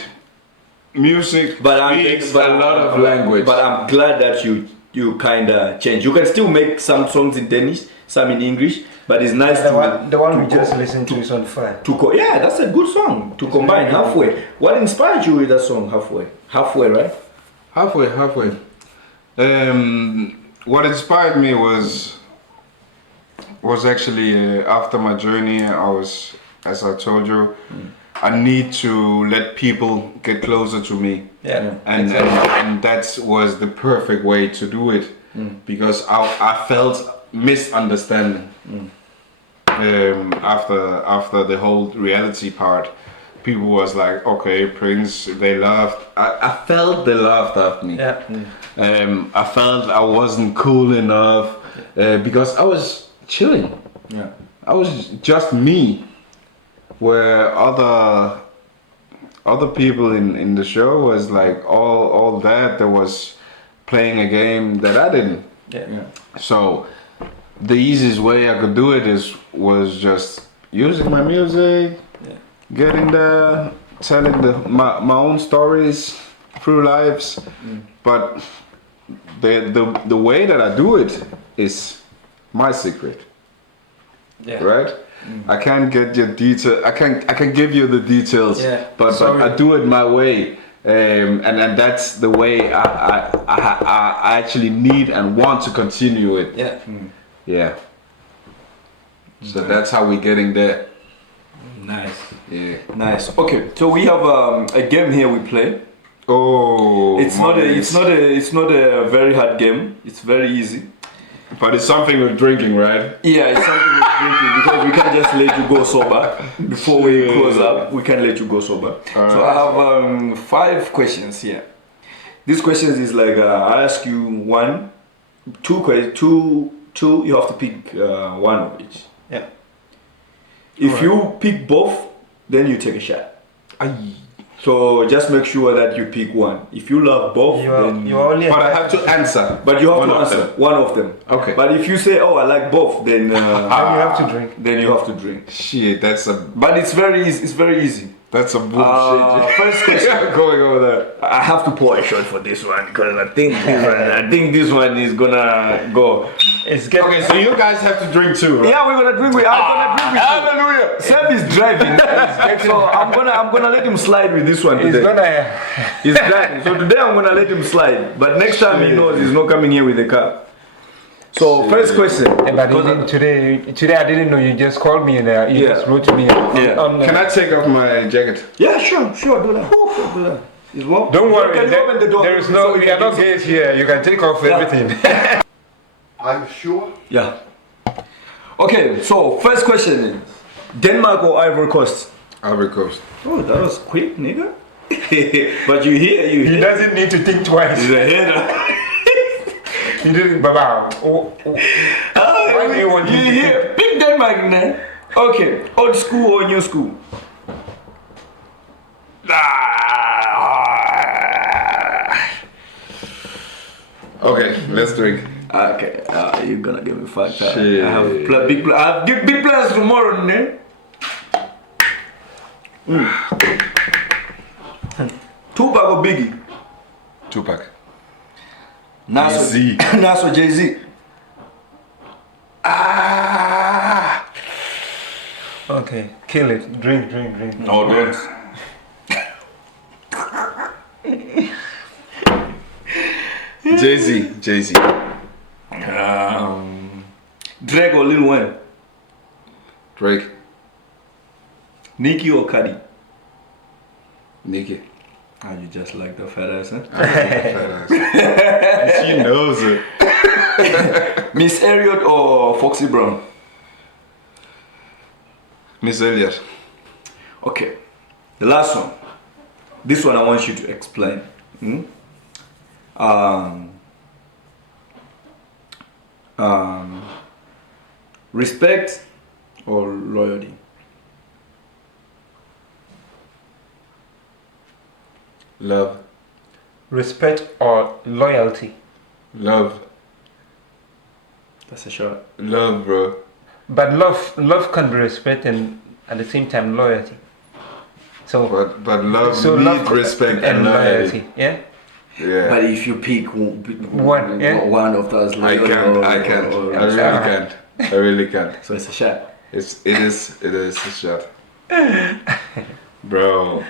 Music speaks a lot of language. But I'm glad that you kind of change. You can still make some songs in Danish, some in English, but it's nice the one we just listened to is on fire. Yeah, that's a good song to combine halfway. What inspired you with that song halfway? Halfway, right? Halfway. What inspired me was actually after my journey. I was, as I told you, I need to let people get closer to me. And that was the perfect way to do it, because I felt misunderstanding after the whole reality part. People was like, okay, Prince, they laughed. I felt they laughed at me. I felt I wasn't cool enough because I was chilling. I was just me. Where other people in the show was like all that was playing a game that I didn't. So the easiest way I could do it was just using my music, getting there, telling my own stories through lives. But the way that I do it is my secret. Right? I can't get your detail. I can give you the details, but I do it my way, and that's the way I actually need and want to continue it. So that's how we're getting there. Nice. Okay, so we have a game here we play. It's not a very hard game. It's very easy. But it's something with drinking, right? Yeah, it's something with drinking, because we can't just let you go sober. Before we close up, we can't let you go sober. So I have 5 questions here. These questions is like I ask you two. You have to pick one of each. If you pick both, then you take a shot. So just make sure that you pick one. If you love both, but I have to answer. But you have to answer one of them. Okay. But if you say, "Oh, I like both," then you have to drink. Then you have to drink. Shit, But it's very easy. It's very easy. That's a bullshit. First question. Going over there. I have to pour a shot for this one because I think this one is gonna go. Okay, so you guys have to drink too, right? Yeah, we're gonna drink. I'm gonna drink with you. Hallelujah. Seb is driving, so I'm gonna let him slide with this one today. He's driving, so today I'm gonna let him slide. But next time he knows he's not coming here with the car. So first question. But today I didn't know. You just called me and you just wrote to me. Can I take off my jacket? Yeah, sure, do that. Don't worry. Can you open the door? There is no. We are not gays here. You can take off everything. Are you sure? Yeah. Okay, so first question is Denmark or Ivory Cost? Ivory Coast. Oh, that was quick, nigga. But you hear. He doesn't need to think twice. He's a hater. He didn't. Why do you want to hear? Pick Denmark, man. Okay, old school or new school? Okay, let's drink. Okay, you're gonna give me 5 times. I have big plans tomorrow, man. Tupac or Biggie? Tupac. Nas or Jay-Z? Okay, kill it. Drink. No, don't. Jay-Z. Drake or Lil Wayne? Drake. Nicki or Cardi? Nicki. You just like the fat ass, huh? She knows it. Miss Elliott or Foxy Brown? Miss Elliott. Okay, the last one. This one I want you to explain. Respect or loyalty? Love. Respect or loyalty? Love. That's a shot. Love, bro. But love can be respect and at the same time loyalty. So But love so needs love respect and loyalty. Yeah. Yeah. But if you pick One, yeah. one of those, I can't. I really can't. I really can't. So it's a shot. It is a shot. Bro.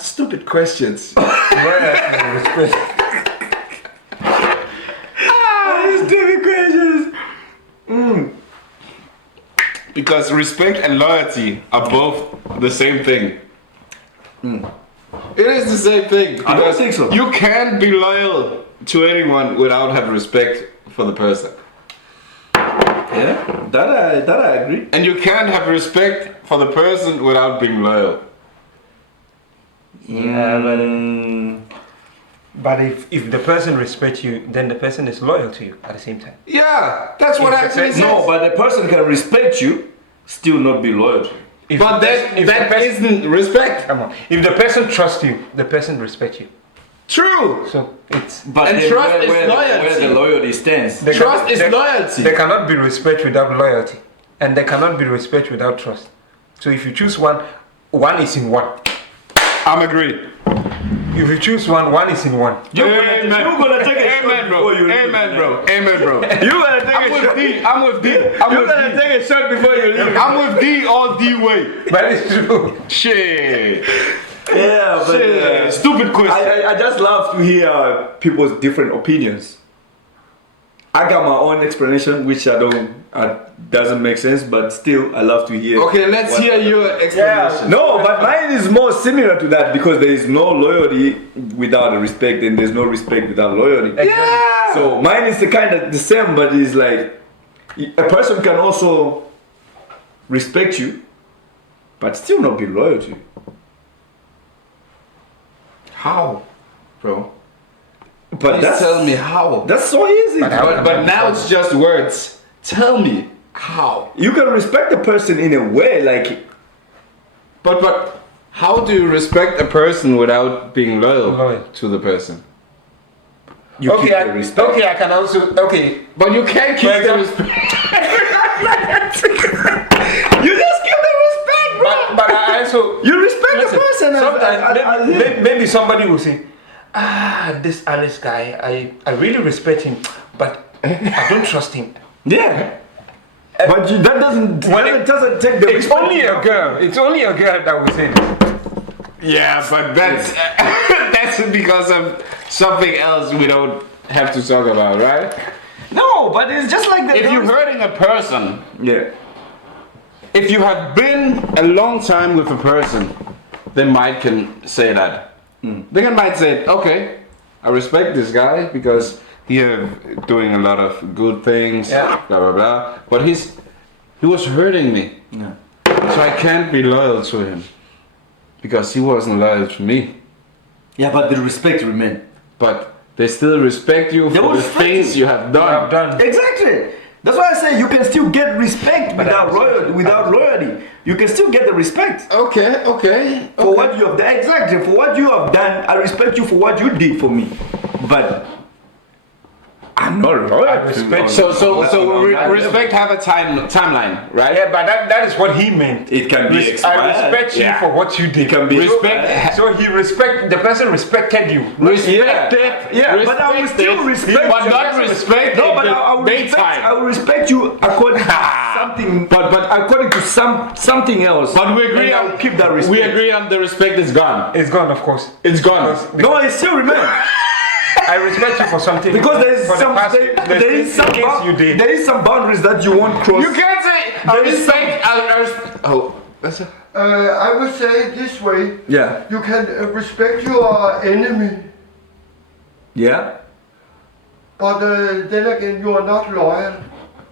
Stupid questions. Respect. Stupid questions. Because respect and loyalty are both the same thing. It is the same thing. I don't because think so. You can't be loyal to anyone without have respect for the person. Yeah, that I agree. And you can't have respect for the person without being loyal. Yeah, but if the person respects you, then the person is loyal to you at the same time. Yeah, that's what If the actually person- says. No, but the person can respect you, still not be loyal to you. If But the person- if the that person- isn't respect. Come on. If the person trusts you, the person respects you. True. So it's But And then trust is where loyalty. the loyalty stands. They Trust is there- loyalty. There cannot be respect without loyalty, and there cannot be respect without trust. So if you choose one is in one. I'm agreed. If you choose one is in one. You're gonna take a shot Amen, bro. before you leave. Amen, bro. Amen, bro. You're gonna take I'm a with shot. D. I'm with D. I'm You're with gonna D. take a shot before you leave. I'm with D all D way. That is true. Shit. Yeah, but Shit. Stupid question. I just love to hear people's different opinions. I got my own explanation, which doesn't make sense, but still I love to hear. Okay, let's hear your explanation. No, but mine is more similar to that because there is no loyalty without respect, and there's no respect without loyalty. Yeah. So mine is the kind of the same, but it's like a person can also respect you, but still not be loyal to you. How, bro? But Please tell me how. That's so easy. But now it's just words. Tell me how. You can respect a person in a way, like But how do you respect a person without being loyal to the person? you keep the respect. Okay, I can also But you can't keep For the example- respect. You just give the respect, bro. but I also You respect listen, the person. sometimes maybe somebody will say, this Alice guy, I really respect him, but I don't trust him. Yeah. But that doesn't take the It's only a girl. It's only a girl that will say this. Yeah, but that's that's because of something else we don't have to talk about, right? No, but it's just like the If you're hurting a person, yeah. if you have been a long time with a person, they might can say that. They might say, okay, I respect this guy because he doing a lot of good things, Yeah. blah blah blah. But he was hurting me, so I can't be loyal to him because he wasn't loyal to me. Yeah, but the respect remains. But they still respect you They for will the respect things you have done. I've done. Exactly. That's why I say you can still get respect without loyalty. You can still get the respect Okay. for what you have done. Exactly, for what you have done. I respect you for what you did for me. But I'm not loyal. I respect So respect have a timeline, right? Yeah, but that is what he meant. It can be expired. I respect you Yeah. for what you did. It can be Respect- So the person respected you. Respected, Yeah, but I will still respect. but not respect. No, but in I will the respect. daytime. I will respect you according to something. But according to something else. But we agree And I on will keep that respect. We agree on the respect is gone. It's gone, of course. It's gone. No, it still remains. I respect you for something. Because there is for the some past- there is some things you did. there is some boundaries that you won't cross. You can't say I respect. Oh, that's a, I would say it this way. Yeah. You can respect your enemy, Yeah. but then again, you are not loyal.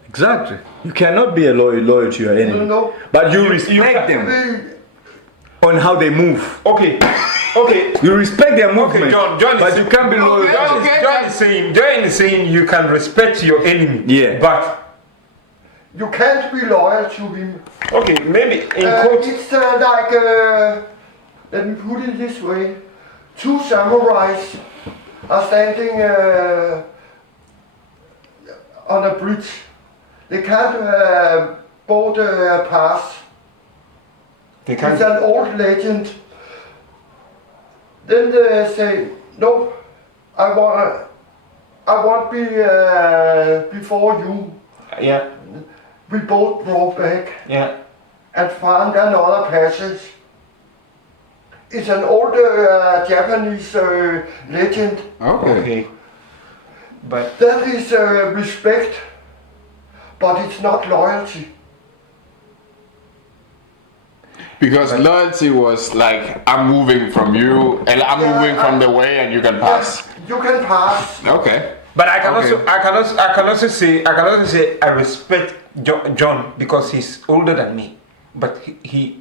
Exactly. You cannot be loyal to your enemy. No. But you respect them. on how they move. Okay. You respect their movement. Okay, John but is, you can't be loyal. John is saying you can respect your enemy. Yeah. But you can't be loyal to him. okay, maybe in quotes. It's like, let me put it this way. Two samurais are standing on a bridge. They can't both pass. They can't. It's an old legend. Then they say, no, I want be before you. Yeah. We both go back Yeah. and find another passage. It's an old Japanese legend. Okay. But That is respect, but it's not loyalty. Because loyalty was like, I'm moving from you, and I'm moving from the way, and you can pass. You can pass. Okay. But I can Okay. I can also say I respect John because he's older than me, but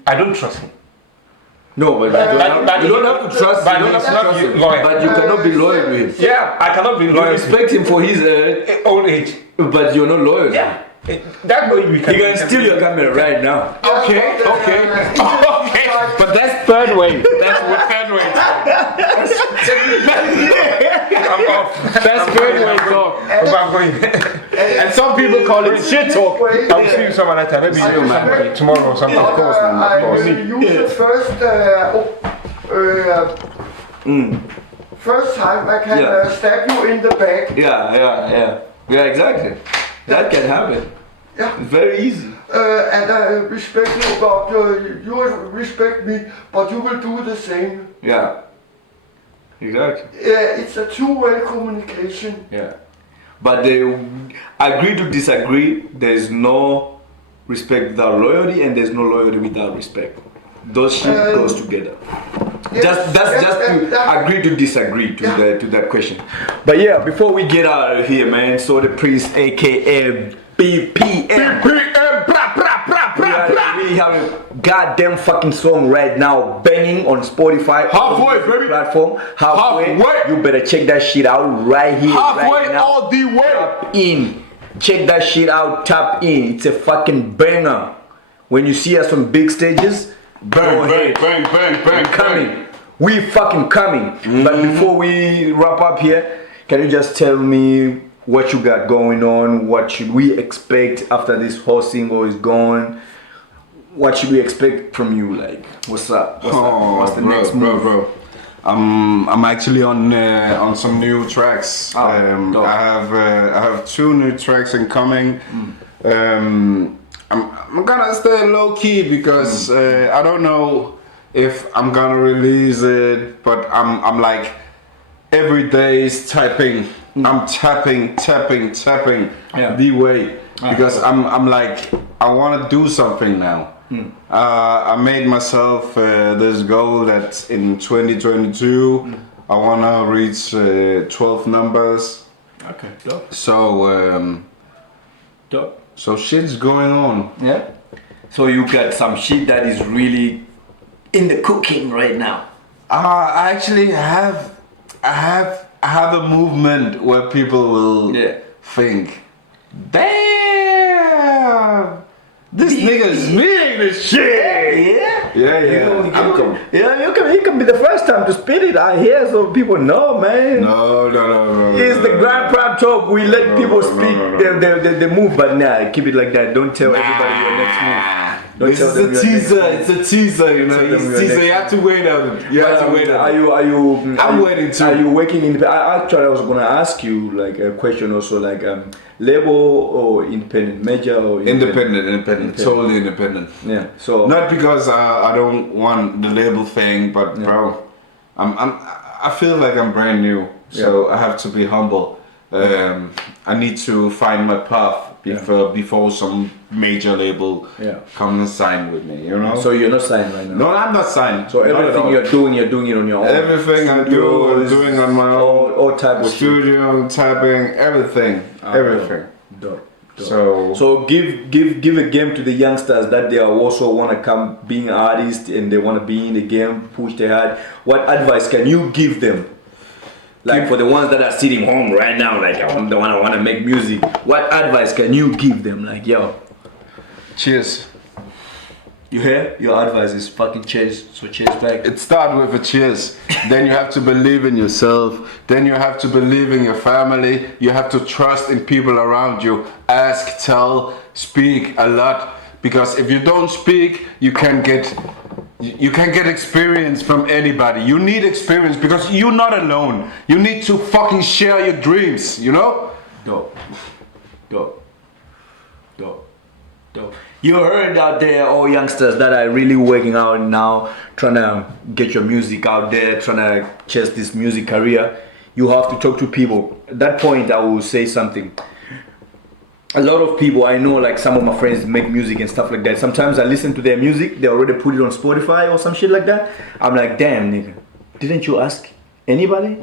I don't trust him. No, but you don't have to trust. But You don't he's have to not trust him. loyal. But you cannot be loyal to him. Yeah, I cannot be You loyal. respect him for his Old age. but you're not loyal. Yeah, that way we can. He can steal your camera right now. Okay. Okay. But that's third way. That's what third way. I'm off. That's third way talk. I'm going. And some people call it shit talk. I'll see you some other time. Maybe tomorrow or something. Of course, man. Of I course. will use the first time I can Yeah. stab you in the back. Yeah, exactly. That can happen. Yeah. It's very easy. And I respect you, but you respect me, but you will do the same. Yeah. Exactly. It's a two-way communication. Yeah. But they agree to disagree. There's no respect without loyalty, and there's no loyalty without respect. Those shit goes together. Yes, That's just to agree to disagree to that question. But yeah, before we get out of here, man, Sorte Prins, aka BPM. We have a goddamn fucking song right now banging on Spotify. Halfway, on baby. Platform. Halfway. Halfway. You better check that shit out right here. Halfway right now. all the way. Tap in. Check that shit out. Tap in. It's a fucking banger. When you see us on big stages, Bang, bang, bang, bang, bang, coming. We fucking coming. But before we wrap up here, can you just tell me what you got going on? What should we expect after this whole single is gone? What should we expect from you? Like, what's up? What's the next move? bro. I'm actually on some new tracks. Dope. I have 2 new tracks incoming. I'm gonna stay low key because I don't know if I'm gonna release it, but I'm like every day is typing. I'm tapping the way because I'm like I want to do something now. I made myself this goal that in 2022 I want to reach 12 numbers. Okay, dope. So Dope. so shit's going on. Yeah. So you got some shit that is really in the cooking right now. I actually have a movement where people will think, damn, this nigga's meaning this shit. Yeah. I'm coming. Yeah, you can be the first time to spit it out here so people know, man. No. It's the Grand Prime talk. We let people speak the move, but nah, keep it like that. Don't tell everybody your next move. This is a teaser. It's a teaser, you know. It's teaser. You have to wait on it. You have to wait on it. I'm waiting too. Are you working in? Actually, I was gonna ask you like a question also, like label or independent, major or Independent, totally independent. Yeah. So not because I don't want the label thing, but bro, I feel like I'm brand new, so I have to be humble. I need to find my path before some major label comes and sign with me, you know. So you're not signed right now. No, I'm not signed. So everything you're doing it on your own. Everything I do, I'm doing on my own. All type of studio, tapping, everything. Dope. So give a game to the youngsters that they also want to come being artists and they want to be in the game, push their heart. What advice can you give them? Like for the ones that are sitting home right now, like I want to make music. What advice can you give them? Like yo, Cheers. you hear? Your advice is fucking cheers. So cheers back. It starts with a cheers. Then you have to believe in yourself. Then you have to believe in your family. You have to trust in people around you. Ask, tell, speak a lot. Because if you don't speak, you can get experience from anybody. You need experience because you're not alone. You need to fucking share your dreams, you know? Dope. You heard out there, all youngsters that are really working out now, trying to get your music out there, trying to chase this music career. You have to talk to people. At that point, I will say something. A lot of people, I know, like some of my friends make music and stuff like that. Sometimes I listen to their music, they already put it on Spotify or some shit like that. I'm like, damn, nigga, didn't you ask anybody?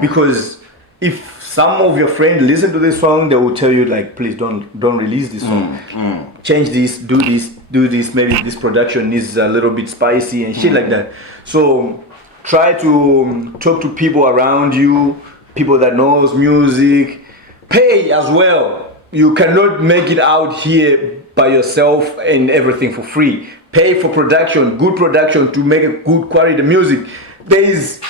Because if some of your friends listen to this song, they will tell you like, please don't release this song. Change this, do this. Maybe this production is a little bit spicy and shit like that. So try to talk to people around you, people that knows music. Pay as well. You cannot make it out here by yourself and everything for free. Pay for production, good production to make a good quality music. There is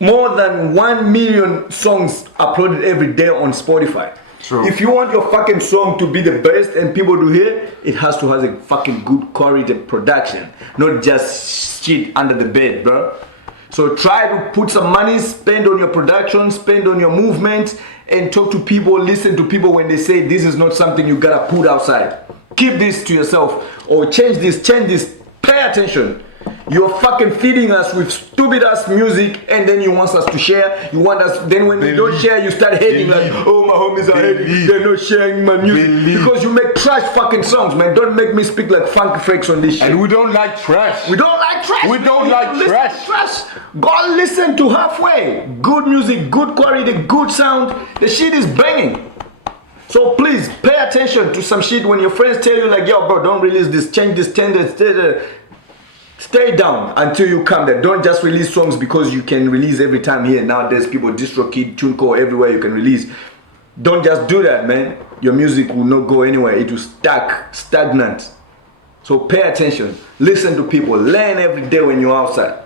more than 1 million songs uploaded every day on Spotify. True. If you want your fucking song to be the best and people to hear, it has to have a fucking good quality production, not just shit under the bed, bro. So try to put some money, spend on your production, spend on your movement, and talk to people, listen to people when they say this is not something you gotta put outside. Keep this to yourself, or change this, pay attention. You're fucking feeding us with stupid ass music and then you want us to share. You want us, then when we don't share, you start hating like, oh my homies are hating, they're not sharing my music. Because you make trash fucking songs, man. Don't make me speak like Funky Freaks on this shit. And we don't like trash. We don't like trash. We don't like trash. Go listen to Halfway. Good music, good quality, good sound. The shit is banging. So please pay attention to some shit when your friends tell you like, yo bro, don't release this, change this, stay down until you come there. Don't just release songs because you can release every time here. Nowadays people DistroKid, TuneCore, everywhere you can release. Don't just do that, man. Your music will not go anywhere. It will stagnant. So pay attention. Listen to people. Learn every day when you're outside.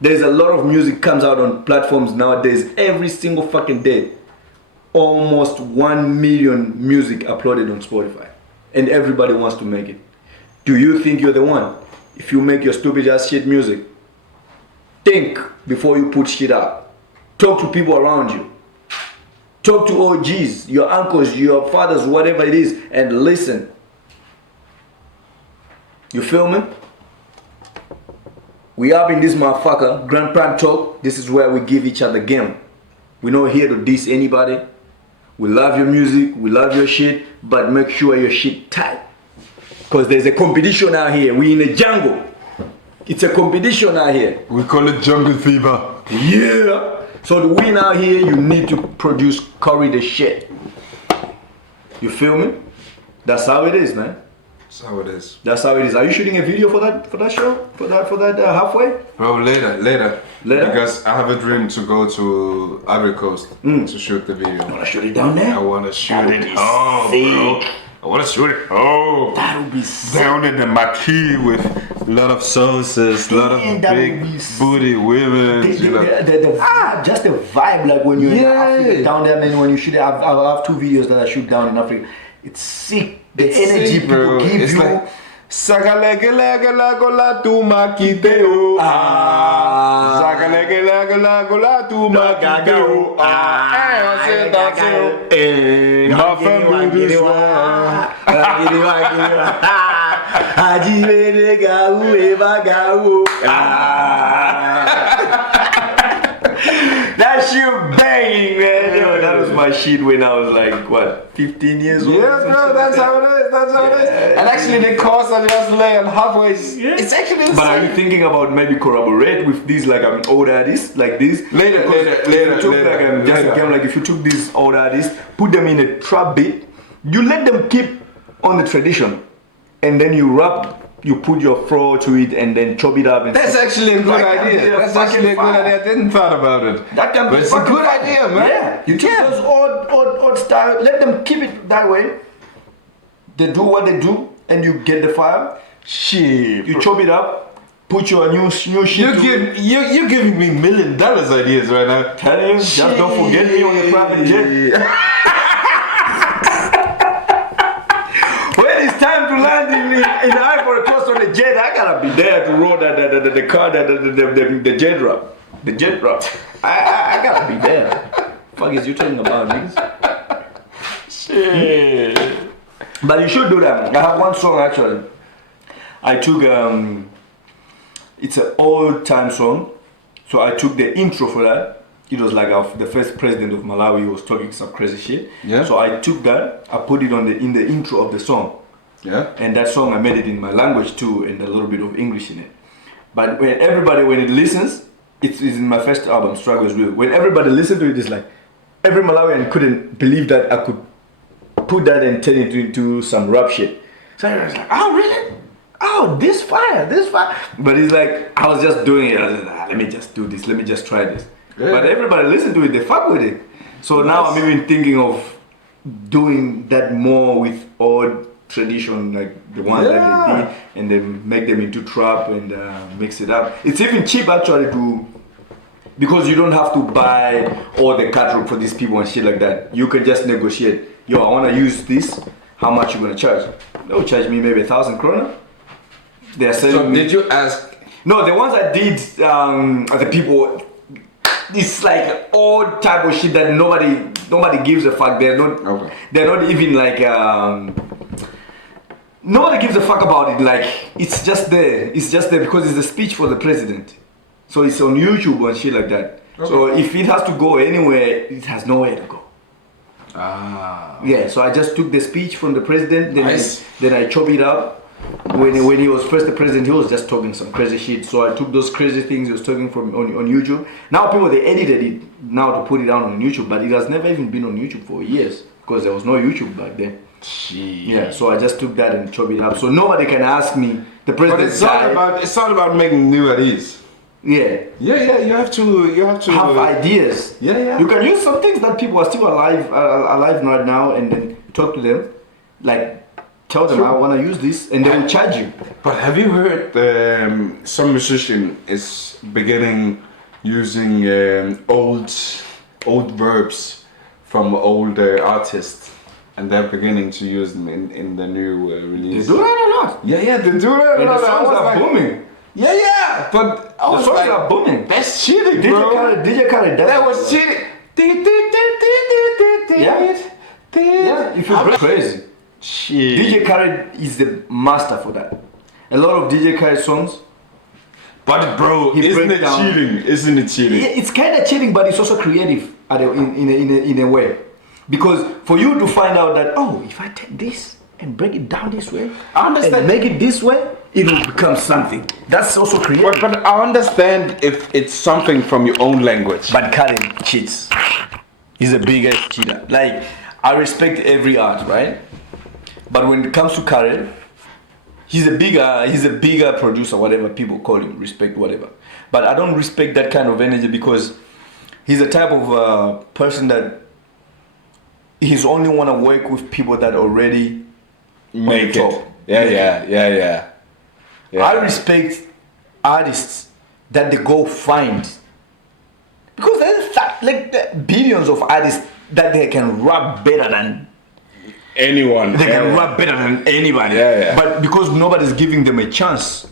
There's a lot of music comes out on platforms nowadays every single fucking day. Almost 1 million music uploaded on Spotify. And everybody wants to make it. Do you think you're the one? If you make your stupid ass shit music, think before you put shit out. Talk to people around you. Talk to OGs, your uncles, your fathers, whatever it is, and listen. You feel me? We up in this motherfucker, Grand Prime Talk. This is where we give each other game. We're not here to diss anybody. We love your music, we love your shit, but make sure your shit tight. Because there's a competition out here. We in a jungle. It's a competition out here. We call it jungle fever. Yeah. So to win out here, you need to produce quality shit. You feel me? That's how it is, man. That's how it is. That's how it is. Are you shooting a video for that show? For that Halfway? Bro, later. Later? Because I have a dream to go to Ivory Coast to shoot the video. Wanna shoot it down there? I wanna shoot it. Sick. Bro. I wanna shoot it. Oh, That would be sick. down in the marquee with a lot of sauces, a lot of Damn, that big would be sick. booty women. You know. Just the vibe, like when you're in Yeah. Africa down there, man. When you shoot it, I have 2 videos that I shoot down in Africa. It's sick. The energy sick, people bro. give It's you. like, Sagalege tu makiteo. Sagalege tu makiteo. Ma femme du soir. That shit banging, man. Yo, that was my shit when I was like, what, 15 years old? Yeah, bro, that's how it is. That's how it is. And actually, the cost are just laying halfway. It's actually insane. But are you thinking about maybe collaborate with these like old artists like this? Later. If you took these old artists, put them in a trap beat, you let them keep on the tradition, and then you rap. You put your flow to it and then chop it up. And That's actually a good idea. That's actually a good idea. I didn't thought about it. That can be But it's a good idea, man. Yeah. You take those old style, let them keep it that way. They do what they do, and you get the fire. Shit. You chop it up, put your new shit. You're giving me $1 million ideas right now. Tell him, just don't forget me on the private jet. When it's time to land in Ivory Coast on the jet, I gotta be there to roll the car, the jet drop. The jet drop. I gotta be there. Fuck is you talking about, niggas? Shit. But you should do that. I have one song actually. I took it's an old time song. So I took the intro for that. It was like the first president of Malawi was talking some crazy shit. Yeah. So I took that, I put it in the intro of the song. Yeah. And that song I made it in my language too, and a little bit of English in it. But when it listens, it's in my first album, Struggles Real. When everybody listens to it, it's like every Malawian couldn't believe that I could put that and turn it into some rap shit. So I was like, oh really? Oh, this fire. But it's like I was just doing it. I was like, let me just do this. Let me just try this. Yeah. But everybody listen to it, they fuck with it. So now I'm even thinking of doing that more with old tradition, like the ones that they did, and then make them into trap and mix it up. It's even cheap actually because you don't have to buy all the catalog for these people and shit like that. You can just negotiate. Yo, I want to use this. How much you gonna charge? They'll charge me maybe 1,000 kroner. They're selling. So did you ask? No, the ones I did, the people. It's like all type of shit that nobody gives a fuck. They're not even like nobody gives a fuck about it. Like it's just there because it's a speech for the president. So it's on YouTube and shit like that. Okay. So if it has to go anywhere, it has nowhere to go. Yeah, so I just took the speech from the president, then I chop it up. When he was first the president, he was just talking some crazy shit. So I took those crazy things he was talking from on YouTube. Now people, they edited it now to put it down on YouTube, but it has never even been on YouTube for years because there was no YouTube back then. Jeez. Yeah, so I just took that and chopped it up. So nobody can ask me. The president. But it's all about making new ideas. Yeah. Yeah. You have to have ideas. Yeah. You can use some things that people are still alive right now, and then talk to them, like. Tell them I want to use this, and they will charge you. But have you heard some musician is beginning using old verbs from old artists, and they're beginning to use them in the new release? They do that a lot. Yeah, they do that a lot. The songs are booming. Yeah, but the songs are booming. That's cheating, bro. DJ Khaled, that was cheating. Yeah, if you're crazy. Shit. DJ Khaled is the master for that. A lot of DJ Khaled songs. But bro, isn't it cheating? Isn't it cheating? Yeah, it's kind of cheating, but it's also creative in a way. Because for you to find out that, oh, if I take this and break it down this way, I understand. and make it this way, it will become something. That's also creative. But I understand if it's something from your own language. But Khaled cheats. He's the biggest cheater. Like, I respect every art, right? But when it comes to Khaled, he's a bigger producer, whatever people call him, respect whatever. But I don't respect that kind of energy because he's a type of person that he's only want to work with people that already make it. Yeah. I respect artists that they go find, because there's like billions of artists that they can rap better than anyone. They can rap better than anybody. Yeah. But because nobody's giving them a chance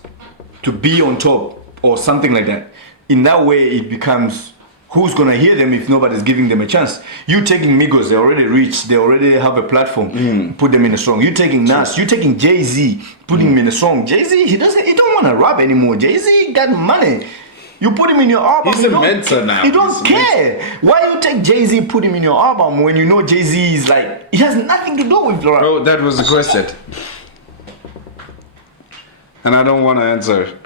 to be on top or something like that, in that way it becomes, who's gonna hear them if nobody's giving them a chance? You taking Migos, they already rich, they already have a platform, put them in a song. You taking Nas, you taking Jay-Z, putting him in a song. Jay-Z, he don't wanna rap anymore. Jay-Z got money. You put him in your album. He's a mentor now. You don't He's a care. Why you take Jay-Z, put him in your album when you know Jay-Z is like, he has nothing to do with rap. Bro, that was the question. And I don't want to answer.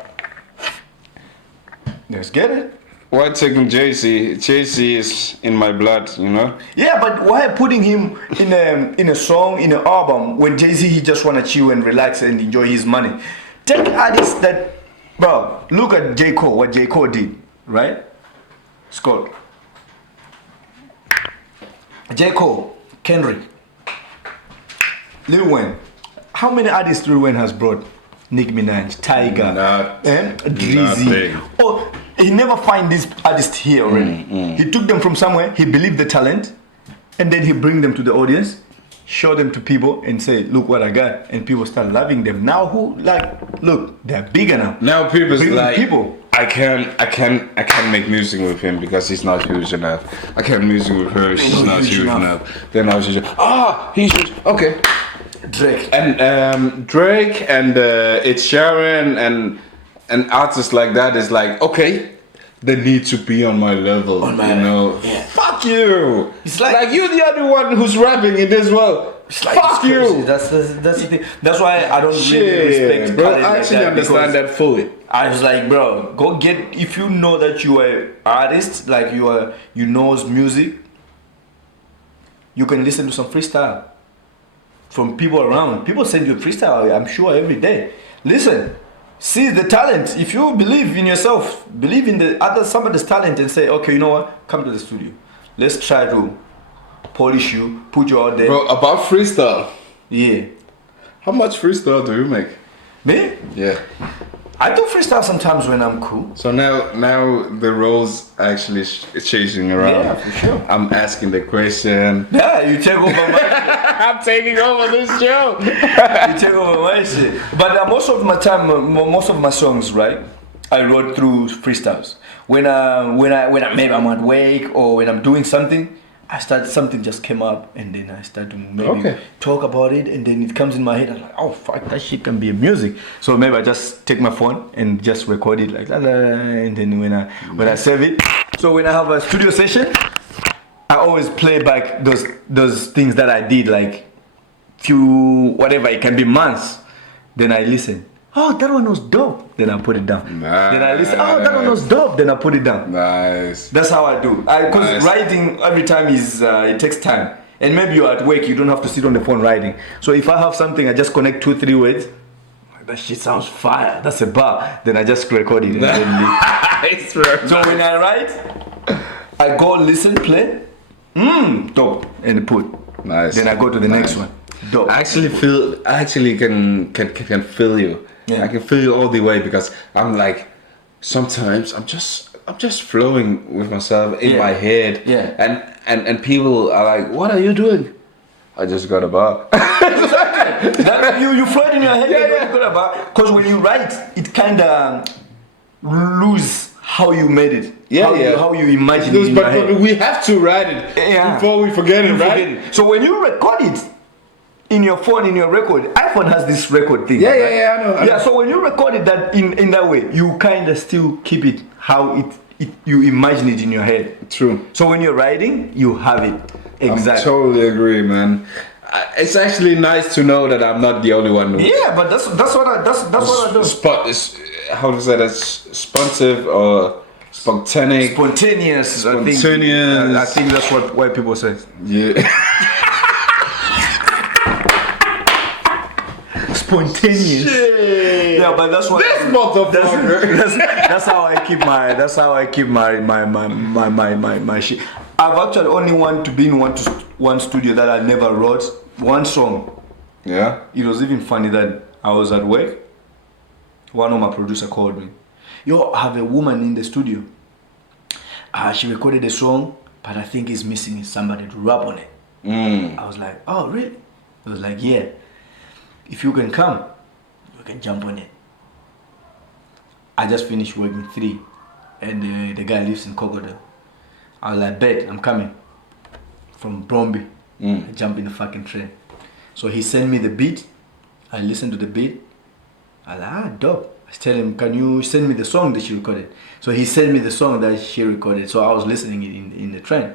Let's get it. Why taking Jay-Z? Jay-Z is in my blood, you know? Yeah, but why putting him in a song, in an album, when Jay-Z, he just want to chill and relax and enjoy his money? Take artists that, bro, look at J. Cole, what J. Cole did, right? Scott. J. Cole, Kendrick, Lil Wayne. How many artists Lil Wayne has brought? Nick Minaj, Tyga, Drizzy. Oh, he never find this artist here already. He took them from somewhere, he believed the talent, and then he bring them to the audience, show them to people and say, look what I got. And people start loving them. Now look, they're bigger now. Now people's like, people. I can't make music with him because he's not huge enough. I can't music with her, she's not huge enough. Then I was just, he's huge, okay. Drake and Ed Sheeran and artists like that is like, okay, they need to be on my level, you know. Yeah. Fuck you! It's like you're the other one who's rapping in this world. Like, fuck you! That's the thing. That's why I don't really respect. Bro, I actually understand that fully. I was like, bro, go get, if you know that you are an artist, like you know music, you can listen to some freestyle from people around. People send you freestyle, I'm sure, every day. Listen, see the talent. If you believe in yourself, believe in somebody's talent and say, okay, you know what? Come to the studio. Let's try to polish you, put you out there. Bro, about freestyle. Yeah. How much freestyle do you make? Me? Yeah. I do freestyle sometimes when I'm cool. So now the roles actually is changing around. Yeah, for sure. I'm asking the question. Yeah, you take over my shit. I'm taking over this show. You take over my shit. But most of my time, most of my songs, right, I wrote through freestyles. When maybe I'm at work or when I'm doing something, something just came up and then I start to maybe talk about it and then it comes in my head. I'm like, oh fuck, that shit can be a music. So maybe I just take my phone and just record it like that, and then when I save it. So when I have a studio session, I always play back those things that I did, like few whatever, it can be months. Then I listen. Oh, that one was dope. Then I put it down. Nice. Then I listen. Oh, that one was dope. Then I put it down. Nice. That's how I do. Because writing every time it takes time. And maybe you're at work, you don't have to sit on the phone writing. So if I have something, I just connect 2-3 words. That shit sounds fire. That's a bar. Then I just record it. And then so when I write, I go listen, play. Dope. And put. Nice. Then I go to the next one. Dope. I actually can feel you. Yeah. I can feel you all the way because I'm like, sometimes I'm just flowing with myself in my head. Yeah. And people are like, what are you doing? I just got a bar. you flow it in your head. Yeah. Because when you write, it kind of lose how you made it. How you imagine it in your head. But we have to write it before we forget it, right? So when you record it in your phone, in your record, iPhone has this record thing. I know. Yeah, so when you record it that in that way, you kind of still keep it how you imagine it in your head. True. So when you're writing, you have it. Exactly. I totally agree, man. It's actually nice to know that I'm not the only one. Yeah, but that's what I do. How to say that? Sponsive or spontaneous. Spontaneous. I think that's what white people say. Yeah. Spontaneous. Shit. Yeah, but that's what this motherfucker. That's how I keep my shit. I've actually only been in one studio that I never wrote one song. Yeah. It was even funny that I was at work. One of my producer called me. Yo, I have a woman in the studio. She recorded a song, but I think it's missing somebody to rap on it. I was like, oh really? I was like, yeah. If you can come, you can jump on it. I just finished working 3 and the guy lives in Kokoda. I was like, bet, I'm coming. From Bromby. I jump in the fucking train. So he sent me the beat. I listened to the beat. I was like, dope. I I tell him, can you send me the song that she recorded? So he sent me the song that she recorded. So I was listening it in the train.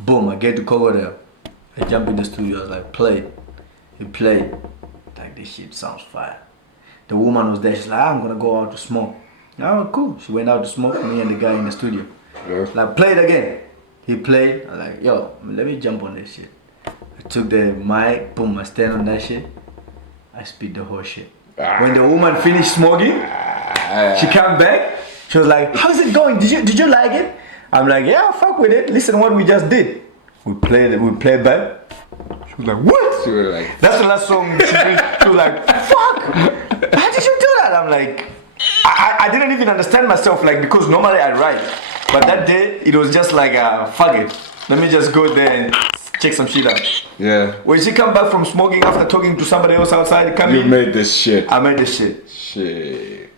Boom, I get to Coverdale. I jump in the studio, I was like, play. He played. Like, this shit sounds fire. The woman was there, she's like, I'm gonna go out to smoke. Oh, cool. She went out to smoke, me and the guy in the studio. Yeah. Like, play it again. He played. I was like, yo, let me jump on this shit. I took the mic, boom, I stand on that shit. I spit the whole shit. When the woman finished smoking, she came back. She was like, how's it going? Did you like it? I'm like, yeah, fuck with it. Listen what we just did. We played back. She was like, what? She was like, that's the last song she did. She was like, fuck! How did you do that? I'm like, I didn't even understand myself, like, because normally I write. But that day, it was just like, fuck it. Let me just go there and check some shit out. yeah. When she come back from smoking after talking to somebody else outside, You made this shit. I made this shit. Shit.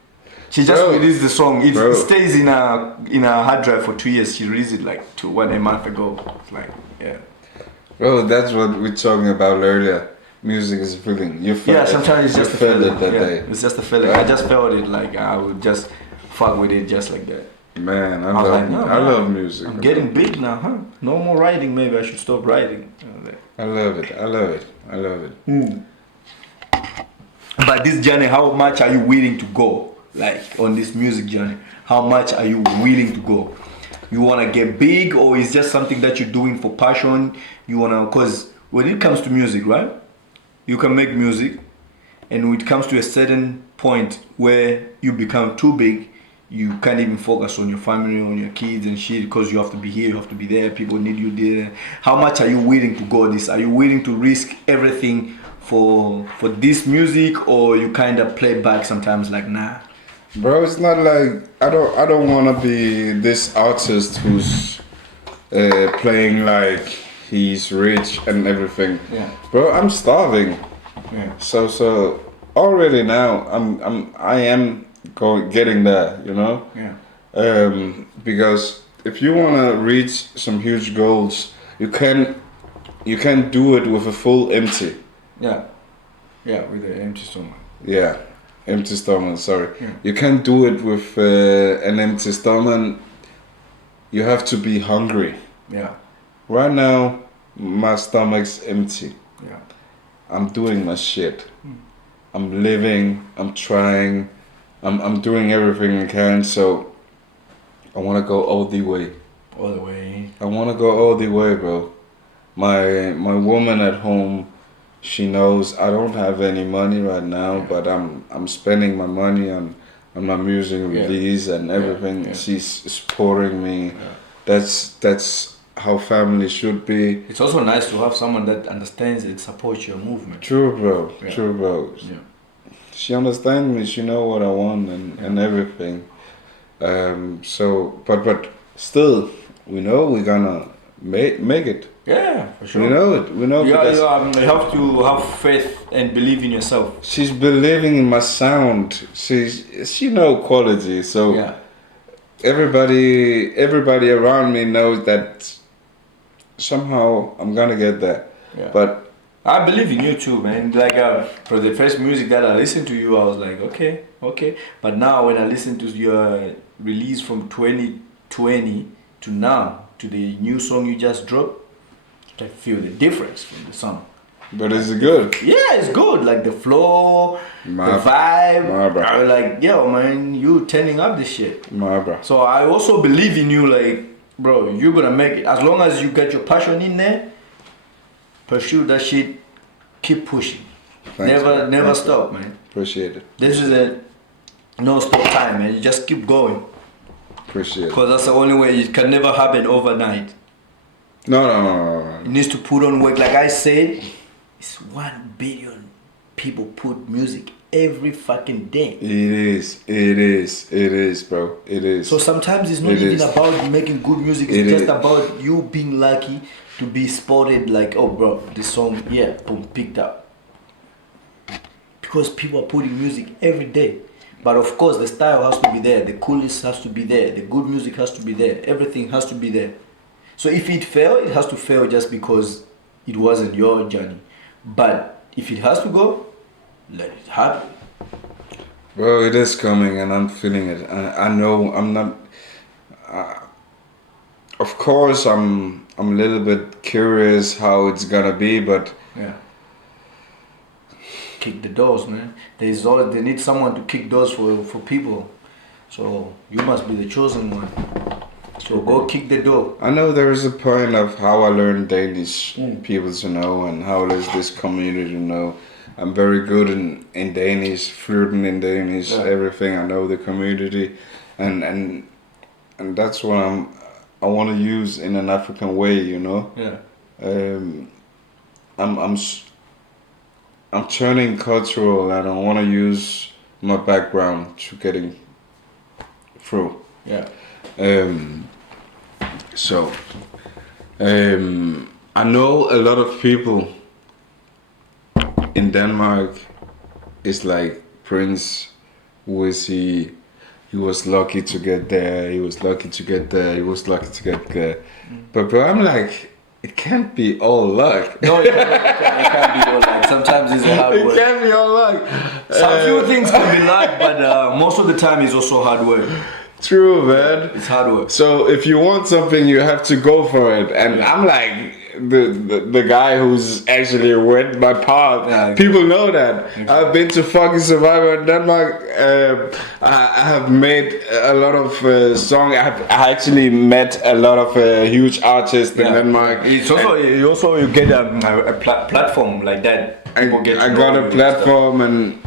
She just released the song. It Bro. stays in a hard drive for 2 years. She released it like a month ago. It's like, yeah. Bro, that's what we're talking about earlier. Music is a feeling. You felt Yeah, it. sometimes it's You just a felt feeling. it that Yeah, day. it's just a feeling. I just felt it, like I would just fuck with it just like that. Man, I was love like, no, I man, love music. I'm getting big now, huh? No more writing, maybe I should stop writing. I love it. I love it. I love it. But this journey, how much are you willing to go? Like on this music journey, how much are you willing to go? You wanna get big, or is just something that you're doing for passion? You wanna, cause when it comes to music, right? You can make music, and when it comes to a certain point where you become too big, you can't even focus on your family, on your kids and shit, because you have to be here, you have to be there, people need you there. How much are you willing to go this? Are you willing to risk everything for this music, or you kind of play back sometimes like, nah? Bro, it's not like I don't want to be this artist who's playing like he's rich and everything. Yeah. Bro, I'm starving. Yeah. So already now I am getting there, you know? Yeah. Because if you want to reach some huge goals, you can do it with a full empty. Yeah. Yeah, with an empty stomach. Yeah. Empty stomach, sorry. Yeah. You can't do it with an empty stomach. You have to be hungry. Yeah. Right now, my stomach's empty. Yeah. I'm doing my shit. I'm living, I'm trying, I'm doing everything I can, so I want to go all the way. All the way. I want to go all the way, bro. My woman at home, she knows I don't have any money right now, but I'm spending my money on my music release and everything. Yeah. She's supporting me. That's how family should be. It's also nice to have someone that understands and supports your movement. True, bro. Yeah. True, bro. Yeah. She understands me. She know what I want and everything. So, but still, we know we're gonna make it. Yeah, for sure. We know it. We know You because you have to have faith and believe in yourself. she's believing in my sound. She know quality. So Yeah. everybody around me knows that somehow I'm gonna get there. Yeah. But I believe in you too, man. Like for the first music that I listened to you, I was like, okay. But now when I listen to your release from 2020 to now, to the new song you just dropped, I feel the difference from the song. but is it good? Yeah, it's good. Like the flow, My- the vibe. my bro. I was like, yo, man, you turning up this shit. My bro. So I also believe in you, like, bro, you're gonna make it. As long as you get your passion in there, pursue that shit, keep pushing. Thanks, man. Never Thanks, stop, man. Appreciate it. This is a no stop time, man. You just keep going. Appreciate it. Because that's the only way. It can never happen overnight. No. It needs to put on work. Like I said, it's 1 billion people put music every fucking day. It is, bro. It is. So sometimes it's not It even is. about making good music. It It's just is. about you being lucky to be spotted. Like, oh, bro, this song, yeah, boom, picked up. Because people are putting music every day. But of course, the style has to be there. The coolness has to be there. The good music has to be there. Everything has to be there. So if it failed, it has to fail just because it wasn't your journey. But if it has to go, let it happen. Well, it is coming, and I'm feeling it. I know I'm not. Of course, I'm a little bit curious how it's gonna be, but Yeah. Kick the doors, man. They need someone to kick doors for people. So you must be the chosen one. So go kick the door. I know there is a point of how I learned Danish people to know, and how does this community know. I'm very good in Danish, fluent in Danish, everything. I know the community, and that's what I want to use in an African way, you know. Yeah. I'm turning cultural, and I want to use my background to getting through. Yeah. So I know a lot of people in Denmark is like, Prince, who is he? He was lucky to get there. He was lucky to get there. He was lucky to get there. But bro, I'm like, it can't be all luck. No, it can't be all luck. Sometimes it's a hard It work. can't be all luck. Some few things can be luck, but most of the time it's also hard work. True, man. It's hard work. So if you want something, you have to go for it. And I'm like the guy who's actually went my path. Yeah, People know that. I've been to fucking Survivor in Denmark. I have made a lot of songs. I actually met a lot of huge artists in Denmark. It's also you get a platform like that. I People get to know got you a and platform, and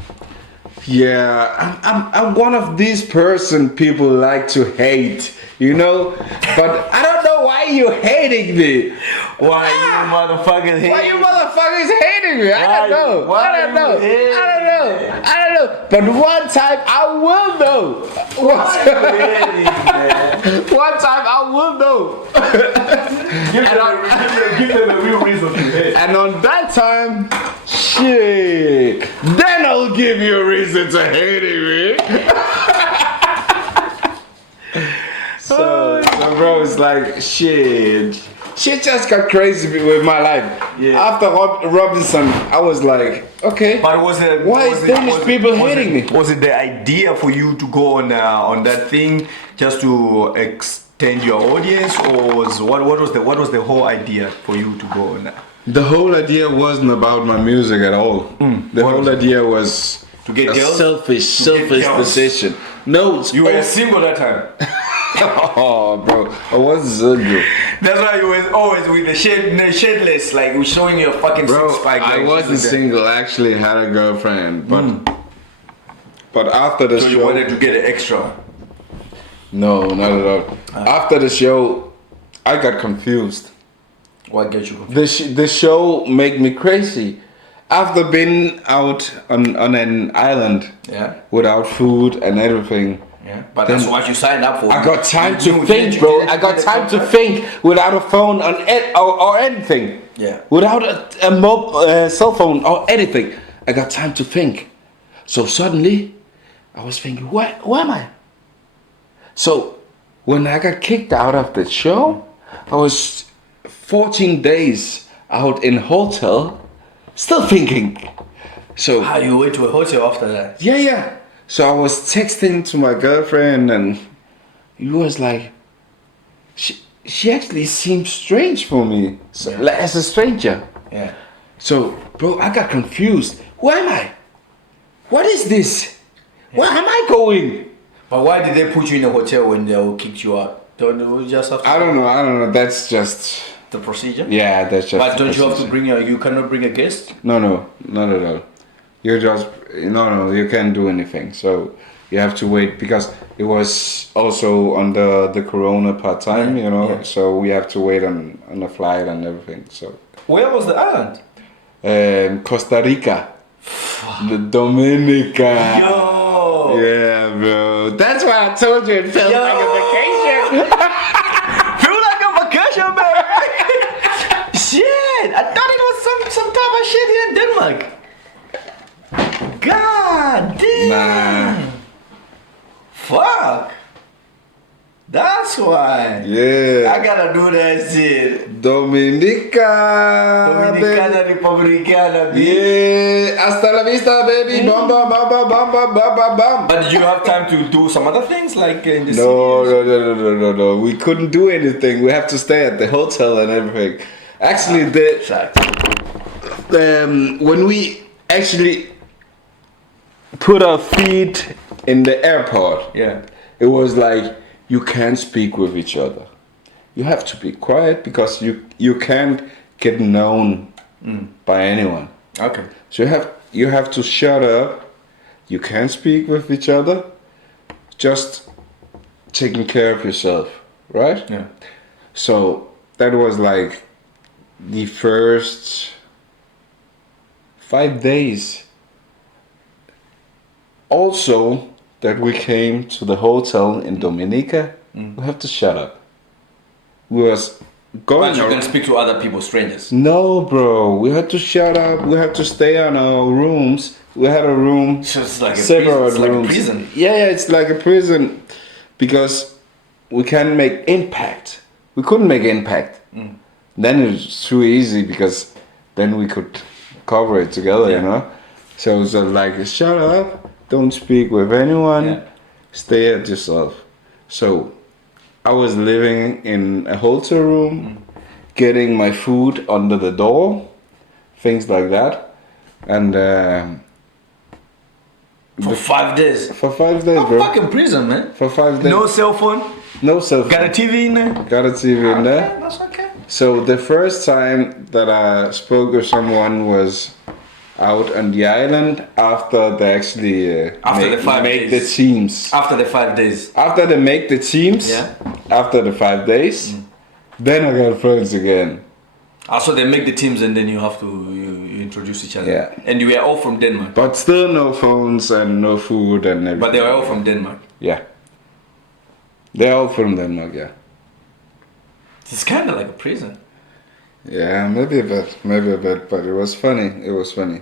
yeah, I'm one of these people like to hate, you know. But I don't know why you hating me. Why you motherfuckers hate? Why you motherfuckers hating me? I don't know. I don't know. But one time I will know. One time I will know. Give them a real reason to hate. And on that time, shit, then I'll give you a reason to hate me. So bro, it's like shit just got crazy with my life. Yeah. After Robinson, I was like, okay, But why is Danish people hating me? Was it the idea for you to go on that thing just to extend your audience, or what was the whole idea for you to go on that? The whole idea wasn't about my music at all. The whole idea was To get a girls? selfish girls? decision. No, You were single that time. oh, bro, I wasn't single. That's why you were always with the shirtless, like showing your fucking Bro, six pack. I wasn't single. I actually had a girlfriend, but after the So show, you wanted to get an extra. no, not at all. After the show, I got confused. What got you confused? The show made me crazy. After being out on an island Yeah. without food and everything, Yeah. But that's what you signed up for. I got time You to think, didn't- bro. you didn't I got get a time to contract? think without a phone or anything. Yeah. Without a cell phone or anything. I got time to think. So suddenly, I was thinking, where am I? So when I got kicked out of the show, I was 14 days out in hotel, still thinking. So You went to a hotel after that. yeah. So I was texting to my girlfriend, and he was like, she actually seemed strange for me, so, like, as a stranger. Yeah. So, bro, I got confused. Where am I? What is this? Where am I going? But why did they put you in a hotel when they kicked you out? Don't you just have to I don't know. That's just, the procedure? yeah, that's just. But don't you have to procedure. you cannot bring a guest? No, not at all. You just you can't do anything. So you have to wait, because it was also under the Corona part time, you know. Yeah. So we have to wait on a flight and everything. So Where was the island? Costa Rica, the Dominica. Yo! Yeah, bro. That's why I told you it felt Yo! like a vacation. Feel like a vacation, man! Shit! I thought it was some type of shit here in Denmark. God damn! Nah. Fuck! That's why. Yeah. I gotta do that shit. Dominica. Dominicana Republicana, bitch. Yeah. Hasta la vista, baby. Bam, bam, bam, bam, bam, bam, bam, bam, bam. But did you have time to do some other things like in the No, city? no. We couldn't do anything. We have to stay at the hotel and everything. Actually, when we actually put our feet in the airport, Yeah. it was like you can't speak with each other. You have to be quiet because you can't get known by anyone. Okay. So you have to shut up. You can't speak with each other. Just taking care of yourself, right? Yeah. So that was like the first 5 days. Also, that we came to the hotel in Dominica, we have to shut up. We was going. But you can speak to other people, strangers. No, bro. We had to shut up. We had to stay on our rooms. We had a room, So it's like a separate prison. It's like a rooms. prison. Yeah, it's like a prison, because we can't make impact. We couldn't make impact. Then it's too easy because then we could cover it together, you know. So it's like shut up, don't speak with anyone, stay at yourself. So I was living in a hotel room, getting my food under the door, things like that, and For 5 days. for 5 days, Oh, bro. fucking prison, man. For 5 days. No cell phone. No cell phone. Got a TV in there. Got a TV in there. Okay, that's okay. So the first time that I spoke with someone was out on the island after they actually After the 5 make days. the teams. After the 5 days. After they make the teams, Yeah. after the 5 days, then I got friends again. Also, they make the teams and then you have to you introduce each other. Yeah. And you were all from Denmark. But still no phones and no food and everything. But they were all from Denmark. Yeah. They're all from Denmark, yeah. It's kind of like a prison. Yeah, maybe a bit, but it was funny. It was funny.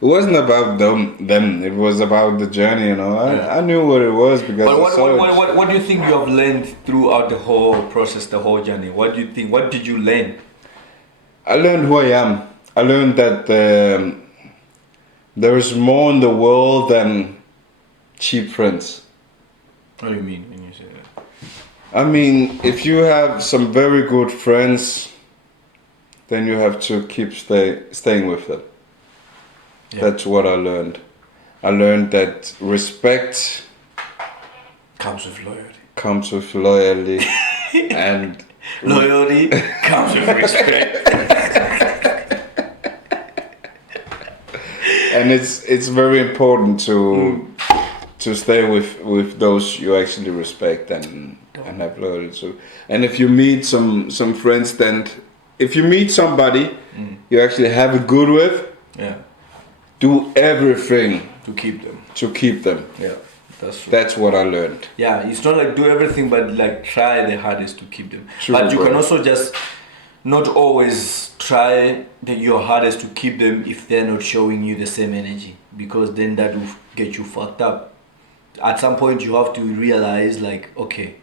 It wasn't about them. It was about the journey, you know. I knew what it was because But I saw it. what do you think you have learned throughout the whole process, the whole journey? What do you think? What did you learn? I learned who I am. I learned that there is more in the world than cheap friends. What do you mean when you say that? I mean, if you have some very good friends, then you have to keep staying with them. Yeah. That's what I learned. I learned that respect Comes with loyalty. comes with loyalty and Loyalty comes with respect. and it's very important to stay with those you actually respect and have loyalty to. And if you meet some friends, then if you meet somebody you actually have it good with, Yeah. do everything To keep them. to keep them. Yeah. That's true. That's what I learned. Yeah, it's not like do everything, but like try the hardest to keep them. True, but you bro. can also just not always try your hardest to keep them if they're not showing you the same energy, because then that will get you fucked up. At some point, you have to realize like, okay,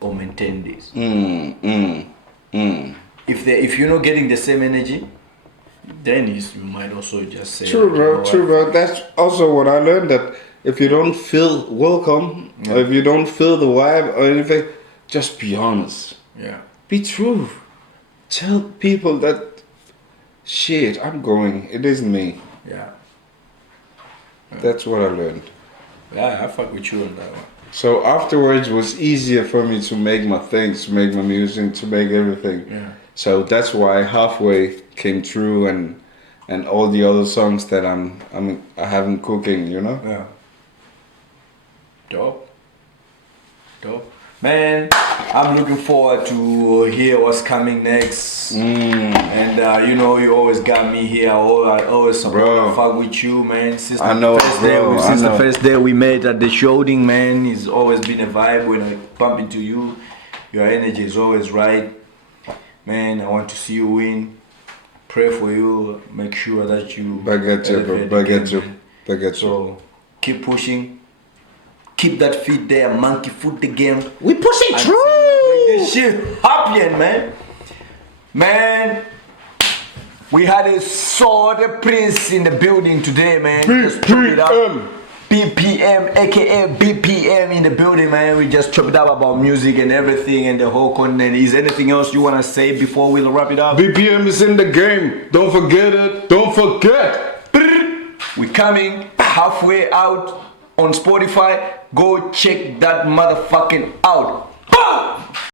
or maintain this. If you're not getting the same energy, then you might also just say. True, like, you know bro. what? True, bro. That's also what I learned, that if you don't feel welcome, or if you don't feel the vibe or anything, just be honest. Yeah. Be true. Tell people that shit, I'm going. It isn't me. Yeah. That's what I learned. Yeah, I fuck with you on that one. So afterwards, it was easier for me to make my things, to make my music, to make everything. Yeah. So that's why Halfway came true, and all the other songs that I haven't cooking, you know. Yeah. Dope. Man, I'm looking forward to hear what's coming next. And you know, you always got me here. I always support, fuck with you, man. Since I know, bro. Since I know. the first day we met at the shooting, man, it's always been a vibe when I bump into you. Your energy is always right. Man, I want to see you win. Pray for you. Make sure that you Baguette, bro. elevate again, man. Baguette. So keep pushing. Keep that feet there, monkey foot the game. We pushing And through. this shit happening, man. Man, we had a Sorte Prins in the building today, man. Just chop it up. BPM, aka BPM in the building, man. We just chopped up about music and everything and the whole content. Is anything else you wanna say before we wrap it up? BPM is in the game. Don't forget it. Don't forget. We coming halfway out on Spotify. Go check that motherfucking out.